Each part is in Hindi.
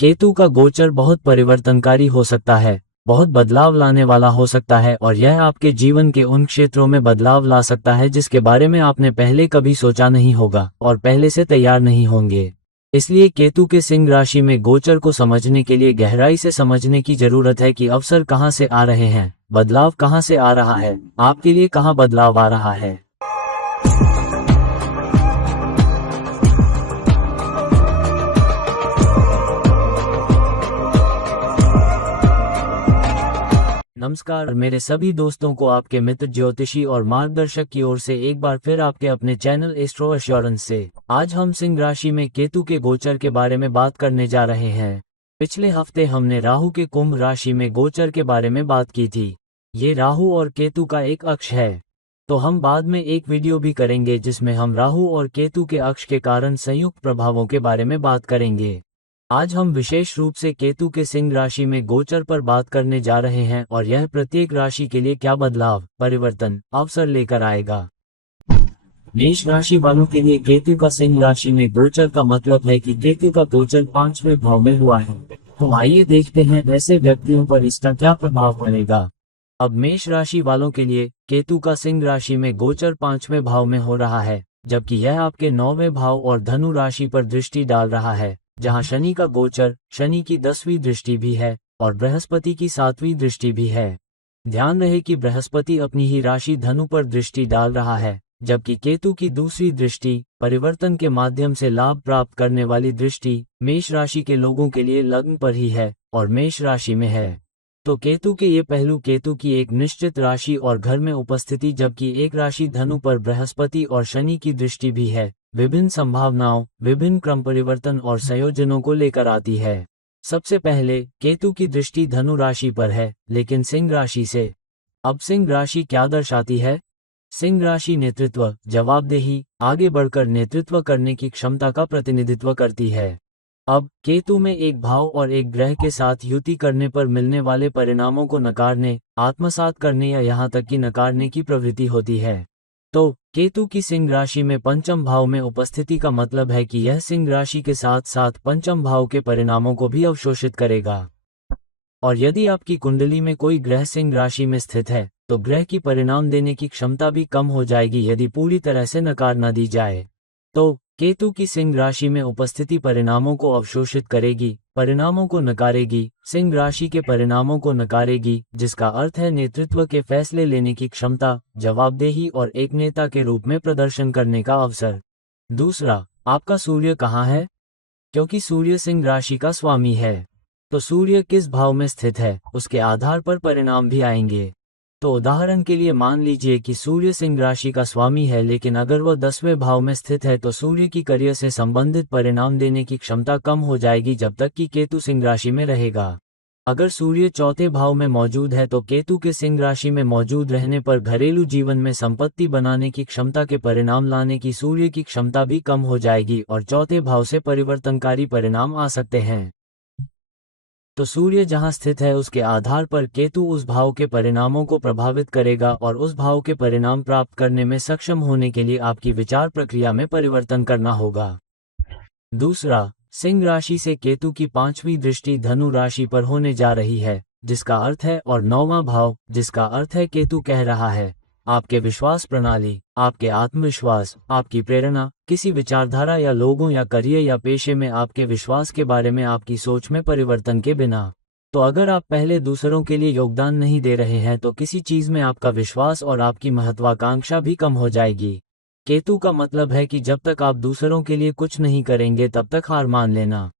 केतु का गोचर बहुत परिवर्तनकारी हो सकता है, बहुत बदलाव लाने वाला हो सकता है और यह आपके जीवन के उन क्षेत्रों में बदलाव ला सकता है जिसके बारे में आपने पहले कभी सोचा नहीं होगा और पहले से तैयार नहीं होंगे। इसलिए केतु के सिंह राशि में गोचर को समझने के लिए गहराई से समझने की जरूरत है कि अवसर कहां से आ रहे हैं, बदलाव कहां से आ रहा है, आपके लिए कहां बदलाव आ रहा है। नमस्कार मेरे सभी दोस्तों को आपके मित्र ज्योतिषी और मार्गदर्शक की ओर से एक बार फिर आपके अपने चैनल एस्ट्रो एश्योरेंस से आज हम सिंह राशि में केतु के गोचर के बारे में बात करने जा रहे हैं। पिछले हफ्ते हमने राहु के कुंभ राशि में गोचर के बारे में बात की थी। ये राहु और केतु का एक अक्ष है, तो हम बाद में एक वीडियो भी करेंगे जिसमें हम राहु और केतु के अक्ष के कारण संयुक्त प्रभावों के बारे में बात करेंगे। आज हम विशेष रूप से केतु के सिंह राशि में गोचर पर बात करने जा रहे हैं और यह प्रत्येक राशि के लिए क्या बदलाव, परिवर्तन, अवसर लेकर आएगा। मेष राशि वालों के लिए केतु का सिंह राशि में गोचर का मतलब है कि केतु का गोचर 5वें भाव में हुआ है। तो आइए देखते हैं ऐसे व्यक्तियों पर इसका क्या प्रभाव पड़ेगा। अब मेष राशि वालों के लिए केतु का सिंह राशि में गोचर 5वें भाव में हो रहा है, जबकि यह आपके 9वें भाव और धनु राशि पर दृष्टि डाल रहा है, जहां शनि का गोचर, शनि की 10वीं दृष्टि भी है और बृहस्पति की 7वीं दृष्टि भी है। ध्यान रहे कि बृहस्पति अपनी ही राशि धनु पर दृष्टि डाल रहा है, जबकि केतु की दूसरी दृष्टि, परिवर्तन के माध्यम से लाभ प्राप्त करने वाली दृष्टि, मेष राशि के लोगों के लिए लग्न पर ही है और मेष राशि में है। तो केतु के ये पहलू केतु की एक निश्चित राशि और घर में उपस्थिति, जबकि एक राशि धनु पर बृहस्पति और शनि की दृष्टि भी है, विभिन्न संभावनाओं, विभिन्न क्रम परिवर्तन और संयोजनों को लेकर आती है। सबसे पहले केतु की दृष्टि धनु राशि पर है, लेकिन सिंह राशि से। अब सिंह राशि क्या दर्शाती है? सिंह राशि नेतृत्व, जवाबदेही, आगे बढ़कर नेतृत्व करने की क्षमता का प्रतिनिधित्व करती है। अब केतु में एक भाव और एक ग्रह के साथ युति करने पर मिलने वाले परिणामों को नकारने, आत्मसात करने या यहाँ तक कि नकारने की प्रवृत्ति होती है। तो केतु की सिंह राशि में पंचम भाव में उपस्थिति का मतलब है कि यह सिंह राशि के साथ साथ पंचम भाव के परिणामों को भी अवशोषित करेगा। और यदि आपकी कुंडली में कोई ग्रह सिंह राशि में स्थित है, तो ग्रह की परिणाम देने की क्षमता भी कम हो जाएगी यदि पूरी तरह से नकार न दी जाए। तो केतु की सिंह राशि में उपस्थिति परिणामों को अवशोषित करेगी, परिणामों को नकारेगी, सिंह राशि के परिणामों को नकारेगी, जिसका अर्थ है नेतृत्व के फैसले लेने की क्षमता, जवाबदेही और एक नेता के रूप में प्रदर्शन करने का अवसर। दूसरा, आपका सूर्य कहाँ है? क्योंकि सूर्य सिंह राशि का स्वामी है, तो सूर्य किस भाव में स्थित है उसके आधार पर परिणाम भी आएंगे। तो उदाहरण के लिए मान लीजिए कि सूर्य सिंह राशि का स्वामी है, लेकिन अगर वह 10वें भाव में स्थित है तो सूर्य की करियर से संबंधित परिणाम देने की क्षमता कम हो जाएगी जब तक कि केतु सिंह राशि में रहेगा। अगर सूर्य चौथे भाव में मौजूद है तो केतु के सिंह राशि में मौजूद रहने पर घरेलू जीवन में संपत्ति बनाने की क्षमता के परिणाम लाने की सूर्य की क्षमता भी कम हो जाएगी और चौथे भाव से परिवर्तनकारी परिणाम आ सकते हैं। तो सूर्य जहां स्थित है उसके आधार पर केतु उस भाव के परिणामों को प्रभावित करेगा और उस भाव के परिणाम प्राप्त करने में सक्षम होने के लिए आपकी विचार प्रक्रिया में परिवर्तन करना होगा। दूसरा, सिंह राशि से केतु की 5वीं दृष्टि धनु राशि पर होने जा रही है, जिसका अर्थ है और 9वां भाव, जिसका अर्थ है केतु कह रहा है आपके विश्वास प्रणाली, आपके आत्मविश्वास, आपकी प्रेरणा, किसी विचारधारा या लोगों या करियर या पेशे में आपके विश्वास के बारे में आपकी सोच में परिवर्तन के बिना। तो अगर आप पहले दूसरों के लिए योगदान नहीं दे रहे हैं तो किसी चीज में आपका विश्वास और आपकी महत्वाकांक्षा भी कम हो जाएगी। केतु का मतलब है कि जब तक आप दूसरों के लिए कुछ नहीं करेंगे तब तक हार मान लेना।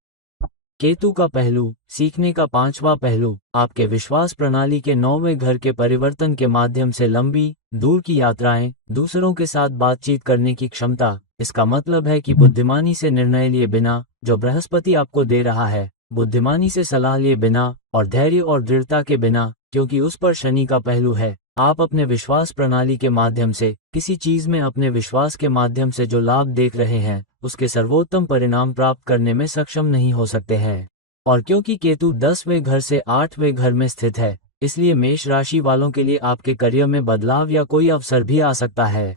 केतु का पहलू, सीखने का 5वां पहलू, आपके विश्वास प्रणाली के 9वें घर के परिवर्तन के माध्यम से लंबी, दूर की यात्राएं, दूसरों के साथ बातचीत करने की क्षमता। इसका मतलब है कि बुद्धिमानी से निर्णय लिए बिना, जो बृहस्पति आपको दे रहा है, बुद्धिमानी से सलाह लिए बिना और धैर्य और दृढ़ता के बिना, क्योंकि उस पर शनि का पहलू है, आप अपने विश्वास प्रणाली के माध्यम से, किसी चीज में अपने विश्वास के माध्यम से जो लाभ देख रहे हैं उसके सर्वोत्तम परिणाम प्राप्त करने में सक्षम नहीं हो सकते हैं। और क्योंकि केतु 10वें घर से 8वें घर में स्थित है, इसलिए मेष राशि वालों के लिए आपके करियर में बदलाव या कोई अवसर भी आ सकता है।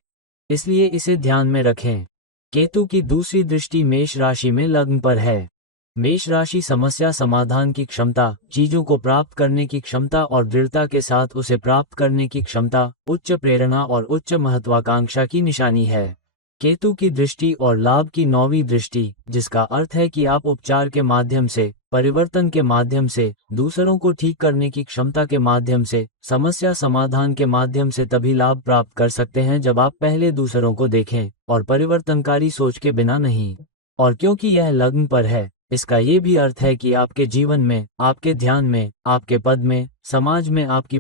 इसलिए इसे ध्यान में रखें। केतु की दूसरी दृष्टि मेष राशि में लग्न पर है। मेष राशि समस्या समाधान की क्षमता, चीजों को प्राप्त करने की क्षमता और दृढ़ता के साथ उसे प्राप्त करने की क्षमता, उच्च प्रेरणा और उच्च महत्वाकांक्षा की निशानी है। केतु की दृष्टि और लाभ की 9वीं दृष्टि, जिसका अर्थ है कि आप उपचार के माध्यम से, परिवर्तन के माध्यम से, दूसरों को ठीक करने की क्षमता के माध्यम से, समस्या समाधान के माध्यम से तभी लाभ प्राप्त कर सकते हैं जब आप पहले दूसरों को देखें और परिवर्तनकारी सोच के बिना नहीं। और क्योंकि यह लग्न पर है, इसका ये भी अर्थ है कि आपके जीवन में, आपके ध्यान में, आपके पद में, समाज में, आपकी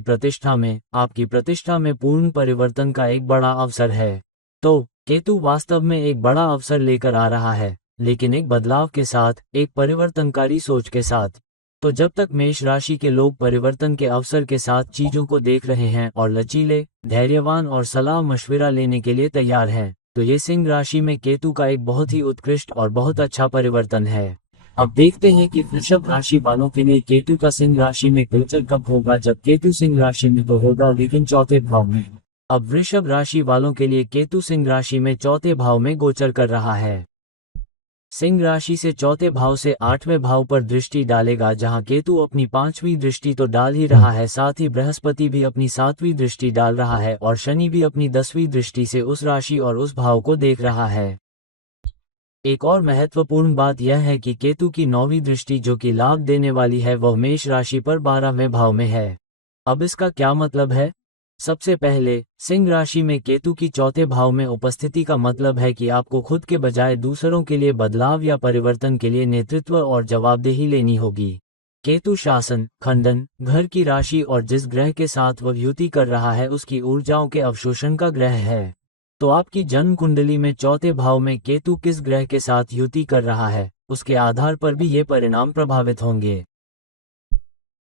प्रतिष्ठा में पूर्ण परिवर्तन का एक बड़ा अवसर है। तो केतु वास्तव में एक बड़ा अवसर लेकर आ रहा है, लेकिन एक बदलाव के साथ, एक परिवर्तनकारी सोच के साथ। तो जब तक मेष राशि के लोग परिवर्तन के अवसर के साथ चीजों को देख रहे हैं और लचीले, धैर्यवान और सलाह मशविरा लेने के लिए तैयार हैं, तो ये सिंह राशि में केतु का एक बहुत ही उत्कृष्ट और बहुत अच्छा परिवर्तन है। अब देखते हैं कि वृषभ राशि वालों के लिए केतु का सिंह राशि में गोचर कब होगा। जब केतु सिंह राशि में तो होगा, लेकिन चौथे भाव में। अब वृषभ राशि वालों के लिए केतु सिंह राशि में चौथे भाव में गोचर कर रहा है। सिंह राशि से चौथे भाव से 8वें भाव पर दृष्टि डालेगा, जहां केतु अपनी 5वीं दृष्टि तो डाल ही रहा है, साथ ही बृहस्पति भी अपनी 7वीं दृष्टि डाल रहा है और शनि भी अपनी 10वीं दृष्टि से उस राशि और उस भाव को देख रहा है। एक और महत्वपूर्ण बात यह है कि केतु की 9वीं दृष्टि, जो कि लाभ देने वाली है, वह मेष राशि पर 12वें भाव में है। अब इसका क्या मतलब है? सबसे पहले, सिंह राशि में केतु की चौथे भाव में उपस्थिति का मतलब है कि आपको खुद के बजाय दूसरों के लिए बदलाव या परिवर्तन के लिए नेतृत्व और जवाबदेही लेनी होगी। केतु शासन, खंडन, घर की राशि और जिस ग्रह के साथ वह युति कर रहा है उसकी ऊर्जाओं के अवशोषण का ग्रह है। तो आपकी जन्म कुंडली में चौथे भाव में केतु किस ग्रह के साथ युति कर रहा है, उसके आधार पर भी ये परिणाम प्रभावित होंगे।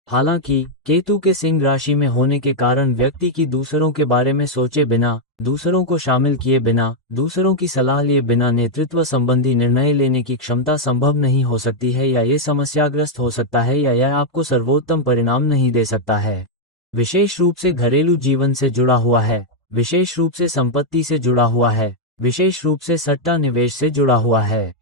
हालांकि केतु के सिंह राशि में होने के कारण व्यक्ति की दूसरों के बारे में सोचे बिना, दूसरों को शामिल किए बिना, दूसरों की सलाह लिए बिना नेतृत्व संबंधी निर्णय लेने की क्षमता संभव नहीं हो सकती है, या ये समस्याग्रस्त हो सकता है, या यह आपको सर्वोत्तम परिणाम नहीं दे सकता है। विशेष रूप से घरेलू जीवन से जुड़ा हुआ है, विशेष रूप से संपत्ति से जुड़ा हुआ है, विशेष रूप से सट्टा निवेश से जुड़ा हुआ है।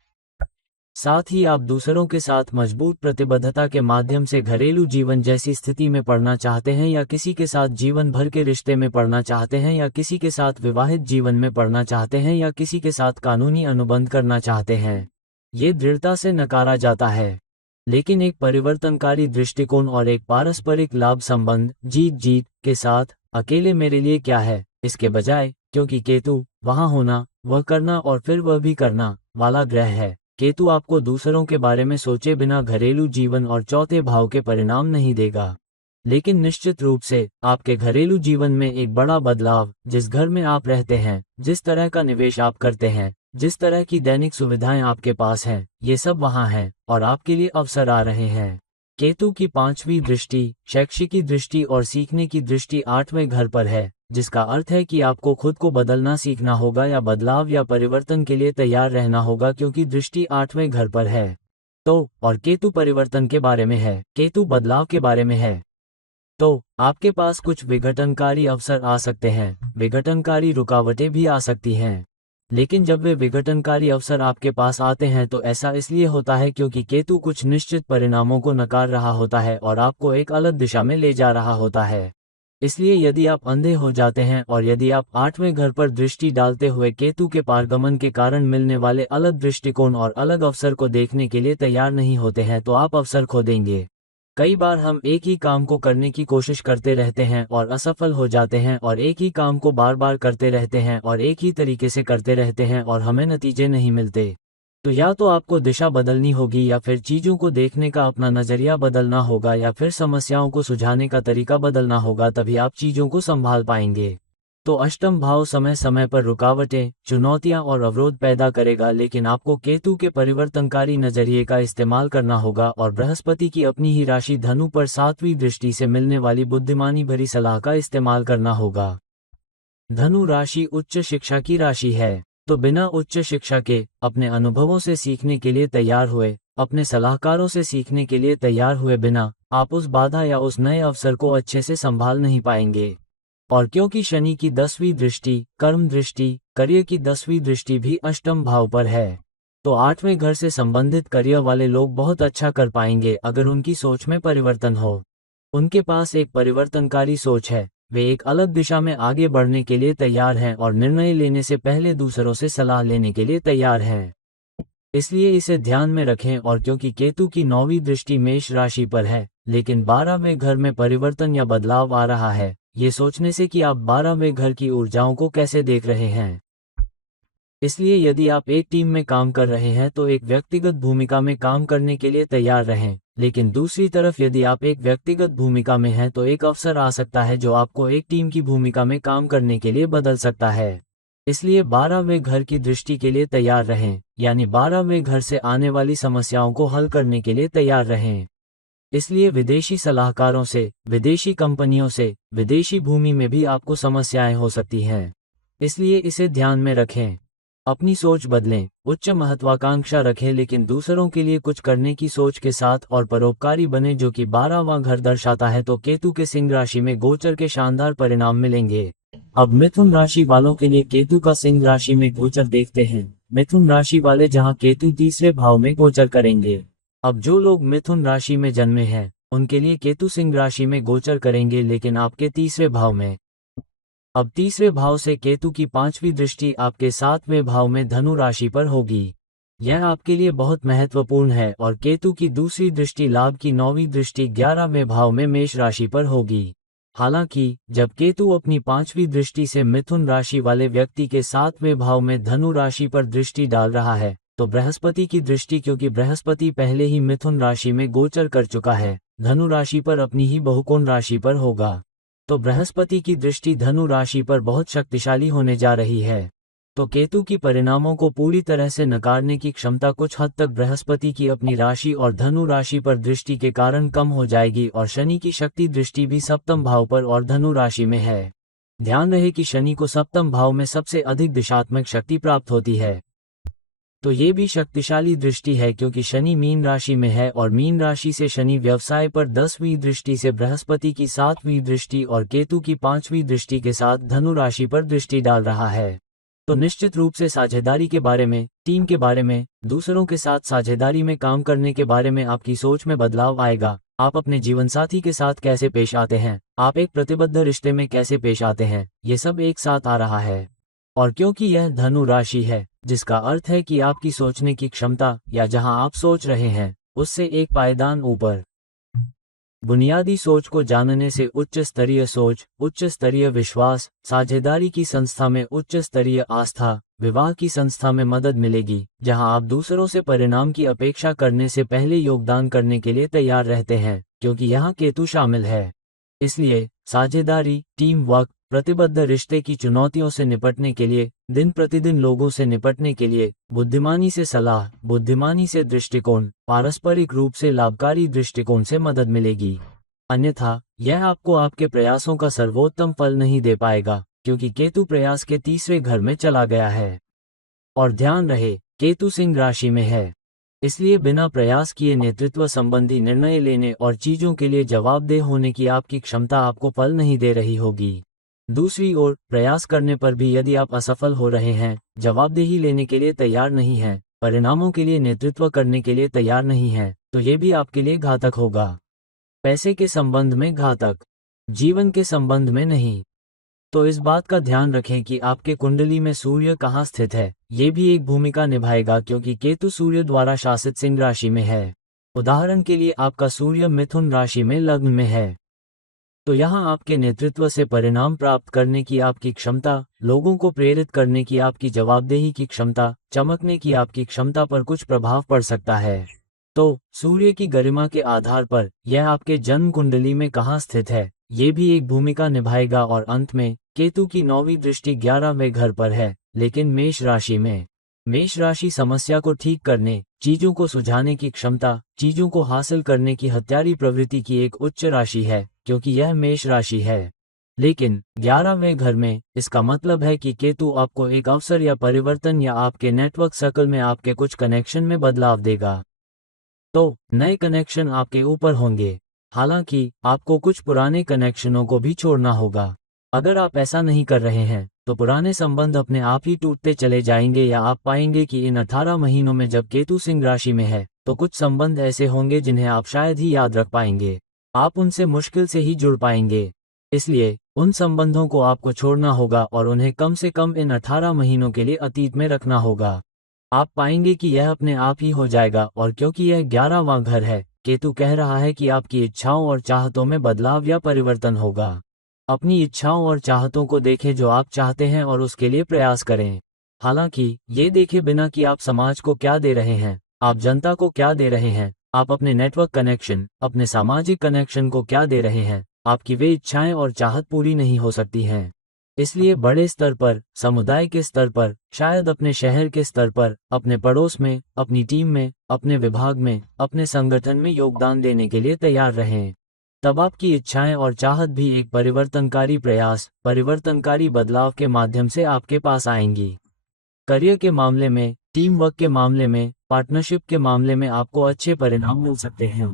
साथ ही आप दूसरों के साथ मजबूत प्रतिबद्धता के माध्यम से घरेलू जीवन जैसी स्थिति में पड़ना चाहते हैं, या किसी के साथ जीवन भर के रिश्ते में पड़ना चाहते हैं, या किसी के साथ विवाहित जीवन में पड़ना चाहते हैं, या किसी के साथ कानूनी अनुबंध करना चाहते हैं। ये दृढ़ता से नकारा जाता है। लेकिन एक परिवर्तनकारी दृष्टिकोण और एक पारस्परिक लाभ संबंध, जीत जीत के साथ, अकेले मेरे लिए क्या है, इसके बजाय, क्योंकि केतु वहां होना, वह करना और फिर वह भी करना वाला ग्रह है। केतु आपको दूसरों के बारे में सोचे बिना घरेलू जीवन और चौथे भाव के परिणाम नहीं देगा। लेकिन निश्चित रूप से आपके घरेलू जीवन में एक बड़ा बदलाव, जिस घर में आप रहते हैं, जिस तरह का निवेश आप करते हैं, जिस तरह की दैनिक सुविधाएं आपके पास हैं, ये सब वहां हैं और आपके लिए अवसर आ रहे हैं। केतु की 5वीं दृष्टि, शैक्षिकी दृष्टि और सीखने की दृष्टि 8वें घर पर है, जिसका अर्थ है कि आपको खुद को बदलना सीखना होगा या बदलाव या परिवर्तन के लिए तैयार रहना होगा, क्योंकि दृष्टि 8वें घर पर है। तो और केतु परिवर्तन के बारे में है, केतु बदलाव के बारे में है। तो आपके पास कुछ विघटनकारी अवसर आ सकते हैं, विघटनकारी रुकावटें भी आ सकती हैं। लेकिन जब वे विघटनकारी अवसर आपके पास आते हैं तो ऐसा इसलिए होता है क्योंकि केतु कुछ निश्चित परिणामों को नकार रहा होता है और आपको एक अलग दिशा में ले जा रहा होता है। इसलिए यदि आप अंधे हो जाते हैं और यदि आप 8वें घर पर दृष्टि डालते हुए केतु के पारगमन के कारण मिलने वाले अलग दृष्टिकोण और अलग अवसर को देखने के लिए तैयार नहीं होते हैं, तो आप अवसर खो देंगे। कई बार हम एक ही काम को करने की कोशिश करते रहते हैं और असफल हो जाते हैं, और एक ही काम को बार बार करते रहते हैं और एक ही तरीके से करते रहते हैं और हमें नतीजे नहीं मिलते। तो या तो आपको दिशा बदलनी होगी, या फिर चीजों को देखने का अपना नजरिया बदलना होगा, या फिर समस्याओं को सुलझाने का तरीका बदलना होगा, तभी आप चीजों को संभाल पाएंगे। तो अष्टम भाव समय समय पर रुकावटें, चुनौतियां और अवरोध पैदा करेगा, लेकिन आपको केतु के परिवर्तनकारी नजरिए का इस्तेमाल करना होगा और बृहस्पति की अपनी ही राशि धनु पर 7वीं दृष्टि से मिलने वाली बुद्धिमानी भरी सलाह का इस्तेमाल करना होगा। धनु राशि उच्च शिक्षा की राशि है, तो बिना उच्च शिक्षा के अपने अनुभवों से सीखने के लिए तैयार हुए, अपने सलाहकारों से सीखने के लिए तैयार हुए बिना आप उस बाधा या उस नए अवसर को अच्छे से संभाल नहीं पाएंगे। और क्योंकि शनि की 10वीं दृष्टि, कर्म दृष्टि, करियर की 10वीं दृष्टि भी अष्टम भाव पर है, तो 8वें घर से संबंधित करियर वाले लोग बहुत अच्छा कर पाएंगे अगर उनकी सोच में परिवर्तन हो। उनके पास एक परिवर्तनकारी सोच है, वे एक अलग दिशा में आगे बढ़ने के लिए तैयार हैं और निर्णय लेने से पहले दूसरों से सलाह लेने के लिए तैयार हैं। इसलिए इसे ध्यान में रखें। और क्योंकि केतु की 9वीं दृष्टि मेष राशि पर है, लेकिन 12वें घर में परिवर्तन या बदलाव आ रहा है, ये सोचने से कि आप 12वें घर की ऊर्जाओं को कैसे देख रहे हैं। इसलिए यदि आप एक टीम में काम कर रहे हैं तो एक व्यक्तिगत भूमिका में काम करने के लिए तैयार रहें, लेकिन दूसरी तरफ यदि आप एक व्यक्तिगत भूमिका में हैं तो एक अवसर आ सकता है जो आपको एक टीम की भूमिका में काम करने के लिए बदल सकता है। इसलिए 12वें घर की दृष्टि के लिए तैयार रहें, यानी 12वें घर से आने वाली समस्याओं को हल करने के लिए तैयार रहें। इसलिए विदेशी सलाहकारों से, विदेशी कंपनियों से, विदेशी भूमि में भी आपको समस्याएं हो सकती हैं। इसलिए इसे ध्यान में रखें। अपनी सोच बदलें, उच्च महत्वाकांक्षा रखें, लेकिन दूसरों के लिए कुछ करने की सोच के साथ और परोपकारी बने, जो कि 12वां घर दर्शाता है। तो केतु के सिंह राशि में गोचर के शानदार परिणाम मिलेंगे। अब मिथुन राशि वालों के लिए केतु का सिंह राशि में गोचर देखते हैं। मिथुन राशि वाले जहां केतु तीसरे भाव में गोचर करेंगे। अब जो लोग मिथुन राशि में जन्मे हैं उनके लिए केतु सिंह राशि में गोचर करेंगे, लेकिन आपके तीसरे भाव में। अब तीसरे भाव से केतु की 5वीं दृष्टि आपके 7वें भाव में धनु राशि पर होगी। यह आपके लिए बहुत महत्वपूर्ण है। और केतु की दूसरी दृष्टि लाभ की 9वीं दृष्टि 11वें भाव में मेष राशि पर होगी। हालांकि जब केतु अपनी 5वीं दृष्टि से मिथुन राशि वाले व्यक्ति के 7वें भाव में धनु राशि पर दृष्टि डाल रहा है, तो बृहस्पति की दृष्टि, क्योंकि बृहस्पति पहले ही मिथुन राशि में गोचर कर चुका है, धनु राशि पर अपनी ही बहुकोण राशि पर होगा। तो बृहस्पति की दृष्टि धनु राशि पर बहुत शक्तिशाली होने जा रही है। तो केतु की परिणामों को पूरी तरह से नकारने की क्षमता कुछ हद तक बृहस्पति की अपनी राशि और धनु राशि पर दृष्टि के कारण कम हो जाएगी। और शनि की शक्ति दृष्टि भी सप्तम भाव पर और धनु राशि में है। ध्यान रहे कि शनि को सप्तम भाव में सबसे अधिक दिशात्मक शक्ति प्राप्त होती है। तो ये भी शक्तिशाली दृष्टि है, क्योंकि शनि मीन राशि में है और मीन राशि से शनि व्यवसाय पर 10वीं दृष्टि से, बृहस्पति की 7वीं दृष्टि और केतु की 5वीं दृष्टि के साथ धनु राशि पर दृष्टि डाल रहा है। तो निश्चित रूप से साझेदारी के बारे में, टीम के बारे में, दूसरों के साथ साझेदारी में काम करने के बारे में आपकी सोच में बदलाव आएगा। आप अपने जीवनसाथी के साथ कैसे पेश आते हैं, आप एक प्रतिबद्ध रिश्ते में कैसे पेश आते हैं, ये सब एक साथ आ रहा है। और क्योंकि यह धनु राशि है, जिसका अर्थ है कि आपकी सोचने की क्षमता, या जहां आप सोच रहे हैं उससे एक पायदान ऊपर। बुनियादी सोच को जानने से उच्च स्तरीय सोच, उच्च स्तरीय विश्वास, साझेदारी की संस्था में उच्च स्तरीय आस्था, विवाह की संस्था में मदद मिलेगी, जहां आप दूसरों से परिणाम की अपेक्षा करने से पहले योगदान करने के लिए तैयार रहते हैं, क्योंकि यहाँ केतु शामिल है। इसलिए साझेदारी, टीम वर्क, प्रतिबद्ध रिश्ते की चुनौतियों से निपटने के लिए, दिन प्रतिदिन लोगों से निपटने के लिए, बुद्धिमानी से सलाह, बुद्धिमानी से दृष्टिकोण, पारस्परिक रूप से लाभकारी दृष्टिकोण से मदद मिलेगी। अन्यथा यह आपको आपके प्रयासों का सर्वोत्तम फल नहीं दे पाएगा, क्योंकि केतु प्रयास के तीसरे घर में चला गया है। और ध्यान रहे, केतु सिंह राशि में है, इसलिए बिना प्रयास किए नेतृत्व संबंधी निर्णय लेने और चीजों के लिए जवाबदेह होने की आपकी क्षमता आपको फल नहीं दे रही होगी। दूसरी ओर, प्रयास करने पर भी यदि आप असफल हो रहे हैं, जवाबदेही लेने के लिए तैयार नहीं हैं, परिणामों के लिए नेतृत्व करने के लिए तैयार नहीं हैं, तो ये भी आपके लिए घातक होगा। पैसे के संबंध में घातक, जीवन के संबंध में नहीं। तो इस बात का ध्यान रखें कि आपके कुंडली में सूर्य कहाँ स्थित है, ये भी एक भूमिका निभाएगा, क्योंकि केतु सूर्य द्वारा शासित सिंह राशि में है। उदाहरण के लिए आपका सूर्य मिथुन राशि में लग्न में है, तो यहाँ आपके नेतृत्व से परिणाम प्राप्त करने की आपकी क्षमता, लोगों को प्रेरित करने की आपकी जवाबदेही की क्षमता, चमकने की आपकी क्षमता पर कुछ प्रभाव पड़ सकता है। तो सूर्य की गरिमा के आधार पर यह आपके जन्म कुंडली में कहाँ स्थित है, ये भी एक भूमिका निभाएगा। और अंत में केतु की 9वीं दृष्टि 11वें घर पर है, लेकिन मेष राशि में। मेष राशि समस्या को ठीक करने, चीजों को सुलझाने की क्षमता, चीजों को हासिल करने की हत्यारी प्रवृत्ति की एक उच्च राशि है, क्योंकि यह मेष राशि है। लेकिन 11वें घर में, इसका मतलब है कि केतु आपको एक अवसर या परिवर्तन या आपके नेटवर्क सर्कल में आपके कुछ कनेक्शन में बदलाव देगा। तो नए कनेक्शन आपके ऊपर होंगे, हालांकि आपको कुछ पुराने कनेक्शनों को भी छोड़ना होगा। अगर आप ऐसा नहीं कर रहे हैं तो पुराने संबंध अपने आप ही टूटते चले जाएंगे, या आप पाएंगे कि इन 18 महीनों में जब केतु सिंह राशि में है तो कुछ संबंध ऐसे होंगे जिन्हें आप शायद ही याद रख पाएंगे। आप उनसे मुश्किल से ही जुड़ पाएंगे। इसलिए उन संबंधों को आपको छोड़ना होगा और उन्हें कम से कम इन 18 महीनों के लिए अतीत में रखना होगा। आप पाएंगे कि यह अपने आप ही हो जाएगा, और क्योंकि यह 11वां घर है, केतु कह रहा है कि आपकी इच्छाओं और चाहतों में बदलाव या परिवर्तन होगा। अपनी इच्छाओं और चाहतों को देखें जो आप चाहते हैं और उसके लिए प्रयास करें। हालांकि ये देखे बिना कि आप समाज को क्या दे रहे हैं, आप जनता को क्या दे रहे हैं, आप अपने नेटवर्क कनेक्शन, अपने सामाजिक कनेक्शन को क्या दे रहे हैं, आपकी वे इच्छाएं और चाहत पूरी नहीं हो सकती हैं। इसलिए बड़े स्तर पर, समुदाय के स्तर पर, शायद अपने शहर के स्तर पर, अपने पड़ोस में, अपनी टीम में, अपने विभाग में, अपने संगठन में योगदान देने के लिए तैयार रहें। तब आपकी इच्छाएं और चाहत भी एक परिवर्तनकारी प्रयास, परिवर्तनकारी बदलाव के माध्यम से आपके पास आएंगी। करियर के मामले में, टीम वर्क के मामले में, पार्टनरशिप के मामले में आपको अच्छे परिणाम मिल सकते हैं।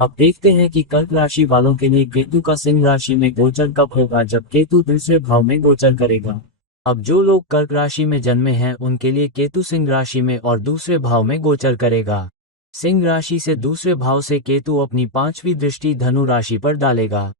अब देखते हैं कि कर्क राशि वालों के लिए केतु का सिंह राशि में गोचर कब होगा, जब केतु दूसरे भाव में गोचर करेगा। अब जो लोग कर्क राशि में जन्मे हैं उनके लिए केतु सिंह राशि में और दूसरे भाव में गोचर करेगा। सिंह राशि से दूसरे भाव से केतु अपनी 5वीं दृष्टि धनु राशि पर डालेगा,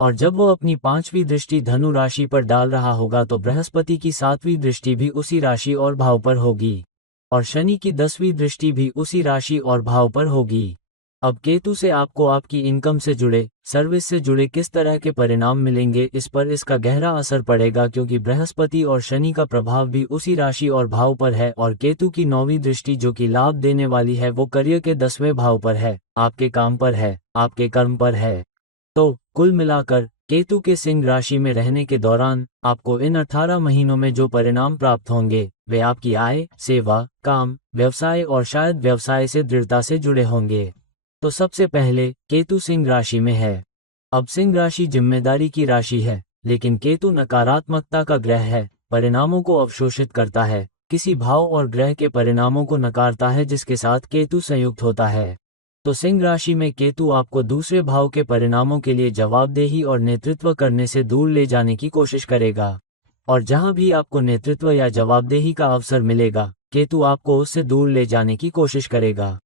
और जब वो अपनी 5वीं दृष्टि धनु राशि पर डाल रहा होगा तो बृहस्पति की 7वीं दृष्टि भी उसी राशि और भाव पर होगी, और शनि की 10वीं दृष्टि भी उसी राशि और भाव पर होगी। अब केतु से आपको आपकी इनकम से जुड़े, सर्विस से जुड़े किस तरह के परिणाम मिलेंगे, इस पर इसका गहरा असर पड़ेगा, क्योंकि बृहस्पति और शनि का प्रभाव भी उसी राशि और भाव पर है, और केतु की 9वीं दृष्टि जो कि लाभ देने वाली है वो करियर के 10वें भाव पर है, आपके काम पर है, आपके कर्म पर है। तो कुल मिलाकर केतु के सिंह राशि में रहने के दौरान आपको इन 18 महीनों में जो परिणाम प्राप्त होंगे वे आपकी आय, सेवा, काम, व्यवसाय और शायद व्यवसाय से दृढ़ता से जुड़े होंगे। तो सबसे पहले केतु सिंह राशि में है। अब सिंह राशि जिम्मेदारी की राशि है, लेकिन केतु नकारात्मकता का ग्रह है, परिणामों को अवशोषित करता है, किसी भाव और ग्रह के परिणामों को नकारता है जिसके साथ केतु संयुक्त होता है। तो सिंह राशि में केतु आपको दूसरे भाव के परिणामों के लिए जवाबदेही और नेतृत्व करने से दूर ले जाने की कोशिश करेगा, और जहां भी आपको नेतृत्व या जवाबदेही का अवसर मिलेगा केतु आपको उससे दूर ले जाने की कोशिश करेगा।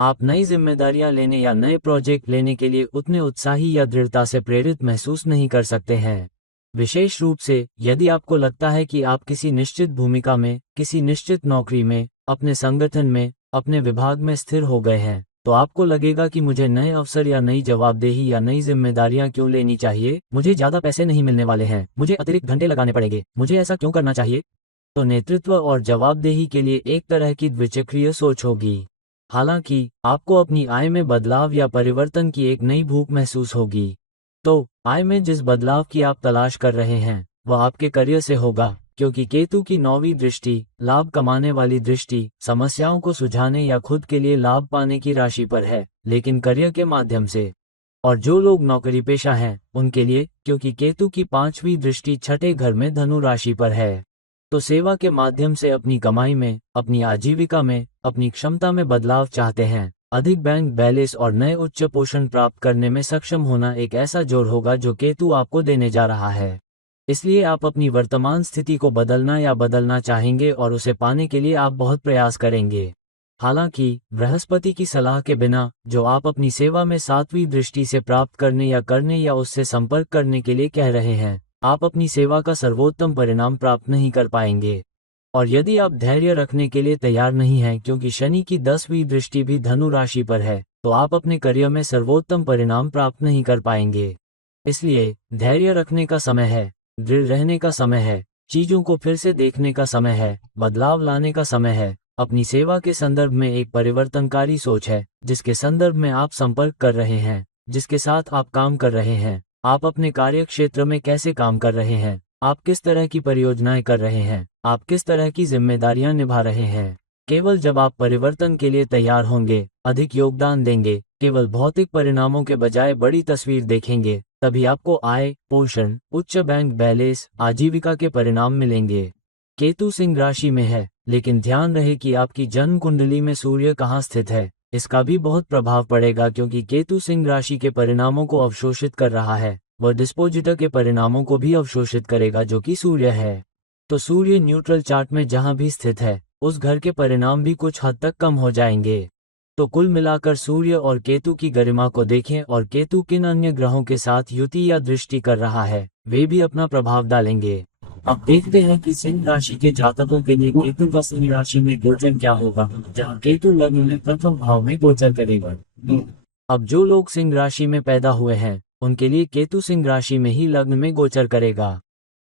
आप नई जिम्मेदारियां लेने या नए प्रोजेक्ट लेने के लिए उतने उत्साही या दृढ़ता से प्रेरित महसूस नहीं कर सकते हैं, विशेष रूप से यदि आपको लगता है कि आप किसी निश्चित भूमिका में, किसी निश्चित नौकरी में, अपने संगठन में, अपने विभाग में स्थिर हो गए हैं, तो आपको लगेगा कि मुझे नए अवसर या नई जवाबदेही या नई जिम्मेदारियां क्यों लेनी चाहिए, मुझे ज्यादा पैसे नहीं मिलने वाले हैं, मुझे अतिरिक्त घंटे लगाने पड़ेंगे, मुझे ऐसा क्यों करना चाहिए। तो नेतृत्व और जवाबदेही के लिए एक तरह की द्विचक्रीय सोच होगी। हालांकि आपको अपनी आय में बदलाव या परिवर्तन की एक नई भूख महसूस होगी। तो आय में जिस बदलाव की आप तलाश कर रहे हैं वह आपके करियर से होगा, क्योंकि केतु की 9वीं दृष्टि, लाभ कमाने वाली दृष्टि, समस्याओं को सुलझाने या खुद के लिए लाभ पाने की राशि पर है, लेकिन करियर के माध्यम से। और जो लोग नौकरी पेशा हैं उनके लिए, क्योंकि केतु की 5वीं दृष्टि 6ठे घर में धनु राशि पर है, तो सेवा के माध्यम से अपनी कमाई में, अपनी आजीविका में, अपनी क्षमता में बदलाव चाहते हैं। अधिक बैंक बैलेंस और नए उच्च पोषण प्राप्त करने में सक्षम होना एक ऐसा जोर होगा जो केतु आपको देने जा रहा है। इसलिए आप अपनी वर्तमान स्थिति को बदलना या बदलना चाहेंगे और उसे पाने के लिए आप बहुत प्रयास करेंगे। हालांकि बृहस्पति की सलाह के बिना, जो आप अपनी सेवा में 7वीं दृष्टि से प्राप्त करने या उससे संपर्क करने के लिए कह रहे हैं, आप अपनी सेवा का सर्वोत्तम परिणाम प्राप्त नहीं कर पाएंगे। और यदि आप धैर्य रखने के लिए तैयार नहीं हैं, क्योंकि शनि की 10वीं दृष्टि भी धनु राशि पर है, तो आप अपने करियर में सर्वोत्तम परिणाम प्राप्त नहीं कर पाएंगे। इसलिए धैर्य रखने का समय है, दृढ़ रहने का समय है, चीजों को फिर से देखने का समय है, बदलाव लाने का समय है। अपनी सेवा के संदर्भ में एक परिवर्तनकारी सोच है, जिसके संदर्भ में आप संपर्क कर रहे हैं, जिसके साथ आप काम कर रहे हैं, आप अपने कार्य क्षेत्र में कैसे काम कर रहे हैं, आप किस तरह की परियोजनाएं कर रहे हैं, आप किस तरह की जिम्मेदारियां निभा रहे हैं। केवल जब आप परिवर्तन के लिए तैयार होंगे, अधिक योगदान देंगे, केवल भौतिक परिणामों के बजाय बड़ी तस्वीर देखेंगे, तभी आपको आय, पोषण, उच्च बैंक बैलेंस, आजीविका के परिणाम मिलेंगे। केतु सिंह राशि में है, लेकिन ध्यान रहे कि आपकी जन्म कुंडली में सूर्य कहाँ स्थित है, इसका भी बहुत प्रभाव पड़ेगा, क्योंकि केतु सिंह राशि के परिणामों को अवशोषित कर रहा है, वह डिस्पोजिटर के परिणामों को भी अवशोषित करेगा जो कि सूर्य है। तो सूर्य न्यूट्रल चार्ट में जहां भी स्थित है उस घर के परिणाम भी कुछ हद तक कम हो जाएंगे। तो कुल मिलाकर सूर्य और केतु की गरिमा को देखें और केतु किन अन्य ग्रहों के साथ युति या दृष्टि कर रहा है वे भी अपना प्रभाव डालेंगे। अब देखते हैं कि सिंह राशि के जातकों के लिए केतु का सिंह राशि में गोचर क्या होगा, जहां केतु लग्न में प्रथम भाव में गोचर करेगा। अब जो लोग सिंह राशि में पैदा हुए हैं उनके लिए केतु सिंह राशि में ही लग्न में गोचर करेगा।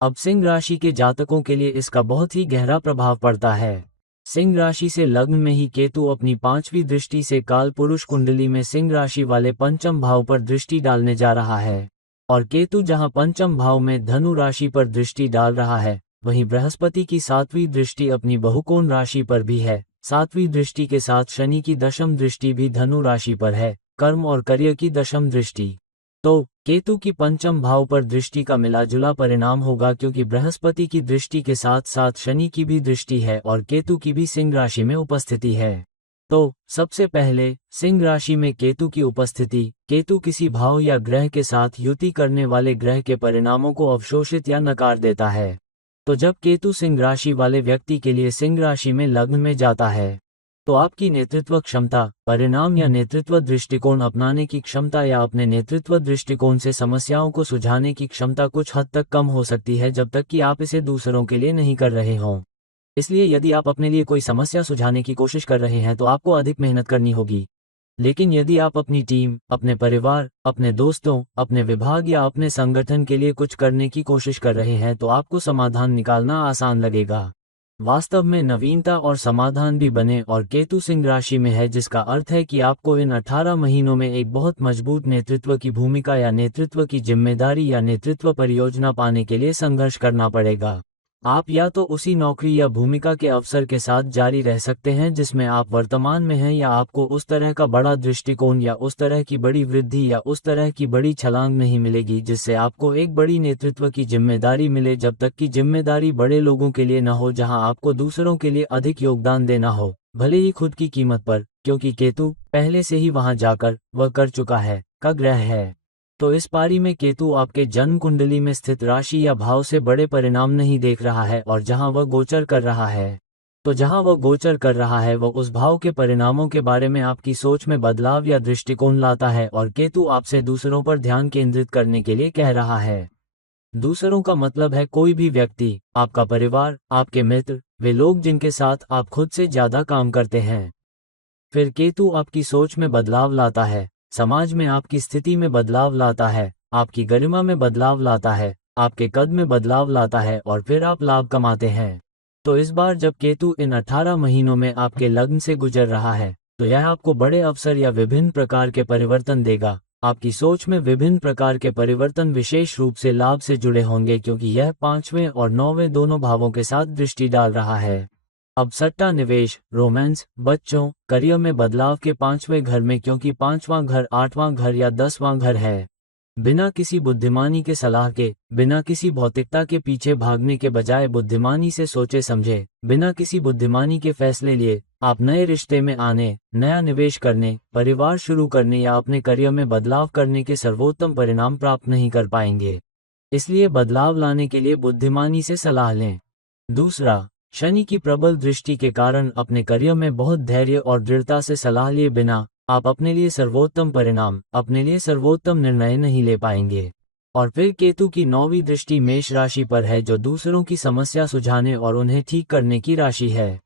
अब सिंह राशि के जातकों के लिए इसका बहुत ही गहरा प्रभाव पड़ता है। सिंह राशि से लग्न में ही केतु अपनी 5वीं दृष्टि से काल पुरुष कुंडली में सिंह राशि वाले पंचम भाव पर दृष्टि डालने जा रहा है। और केतु जहां पंचम भाव में धनु राशि पर दृष्टि डाल रहा है, वहीं बृहस्पति की 7वीं दृष्टि अपनी बहुकोण राशि पर भी है। 7वीं दृष्टि के साथ शनि की दशम दृष्टि भी धनु राशि पर है, कर्म और करियर की दशम दृष्टि। तो केतु की पंचम भाव पर दृष्टि का मिला जुला परिणाम होगा, क्योंकि बृहस्पति की दृष्टि के साथ साथ शनि की भी दृष्टि है और केतु की भी सिंह राशि में उपस्थिति है। तो सबसे पहले सिंह राशि में केतु की उपस्थिति, केतु किसी भाव या ग्रह के साथ युति करने वाले ग्रह के परिणामों को अवशोषित या नकार देता है। तो जब केतु सिंह राशि वाले व्यक्ति के लिए सिंह राशि में लग्न में जाता है तो आपकी नेतृत्व क्षमता, परिणाम या नेतृत्व दृष्टिकोण अपनाने की क्षमता या अपने नेतृत्व दृष्टिकोण से समस्याओं को सुलझाने की क्षमता कुछ हद तक कम हो सकती है, जब तक कि आप इसे दूसरों के लिए नहीं कर रहे हों। इसलिए यदि आप अपने लिए कोई समस्या सुलझाने की कोशिश कर रहे हैं तो आपको अधिक मेहनत करनी होगी। लेकिन यदि आप अपनी टीम, अपने परिवार, अपने दोस्तों, अपने विभाग या अपने संगठन के लिए कुछ करने की कोशिश कर रहे हैं तो आपको समाधान निकालना आसान लगेगा। वास्तव में नवीनता और समाधान भी बने और केतु सिंह राशि में है, जिसका अर्थ है कि आपको इन 18 महीनों में एक बहुत मजबूत नेतृत्व की भूमिका या नेतृत्व की जिम्मेदारी या नेतृत्व परियोजना पाने के लिए संघर्ष करना पड़ेगा। आप या तो उसी नौकरी या भूमिका के अवसर के साथ जारी रह सकते हैं जिसमें आप वर्तमान में हैं, या आपको उस तरह का बड़ा दृष्टिकोण या उस तरह की बड़ी वृद्धि या उस तरह की बड़ी छलांग नहीं मिलेगी जिससे आपको एक बड़ी नेतृत्व की जिम्मेदारी मिले, जब तक कि जिम्मेदारी बड़े लोगों के लिए न हो जहां आपको दूसरों के लिए अधिक योगदान देना हो, भले ही खुद की कीमत पर, क्योंकि केतु पहले से ही वहां जाकर वह कर चुका है का ग्रह है। तो इस पारी में केतु आपके जन्म कुंडली में स्थित राशि या भाव से बड़े परिणाम नहीं देख रहा है, और जहां वह गोचर कर रहा है वह उस भाव के परिणामों के बारे में आपकी सोच में बदलाव या दृष्टिकोण लाता है, और केतु आपसे दूसरों पर ध्यान केंद्रित करने के लिए कह रहा है। दूसरों का मतलब है कोई भी व्यक्ति, आपका परिवार, आपके मित्र, वे लोग जिनके साथ आप खुद से ज्यादा काम करते हैं। फिर केतु आपकी सोच में बदलाव लाता है, समाज में आपकी स्थिति में बदलाव लाता है, आपकी गरिमा में बदलाव लाता है, आपके कद में बदलाव लाता है, और फिर आप लाभ कमाते हैं। तो इस बार जब केतु इन 18 महीनों में आपके लग्न से गुजर रहा है तो यह आपको बड़े अवसर या विभिन्न प्रकार के परिवर्तन देगा। आपकी सोच में विभिन्न प्रकार के परिवर्तन विशेष रूप से लाभ से जुड़े होंगे, क्योंकि यह 5वें और 9वें दोनों भावों के साथ दृष्टि डाल रहा है। अब सट्टा निवेश, रोमांस, बच्चों, करियर में बदलाव के 5वें घर में, क्योंकि 5वां घर 8वां घर या 10वां घर है। बिना किसी बुद्धिमानी के सलाह के, बिना किसी भौतिकता के पीछे भागने के बजाय बुद्धिमानी से सोचे समझे, बिना किसी बुद्धिमानी के फैसले लिए आप नए रिश्ते में आने, नया निवेश करने, परिवार शुरू करने या अपने करियर में बदलाव करने के सर्वोत्तम परिणाम प्राप्त नहीं कर पाएंगे। इसलिए बदलाव लाने के लिए बुद्धिमानी से सलाह लें। दूसरा, शनि की प्रबल दृष्टि के कारण अपने करियर में बहुत धैर्य और दृढ़ता से सलाह लिए बिना आप अपने लिए सर्वोत्तम परिणाम, अपने लिए सर्वोत्तम निर्णय नहीं ले पाएंगे। और फिर केतु की 9वीं दृष्टि मेष राशि पर है, जो दूसरों की समस्या सुलझाने और उन्हें ठीक करने की राशि है।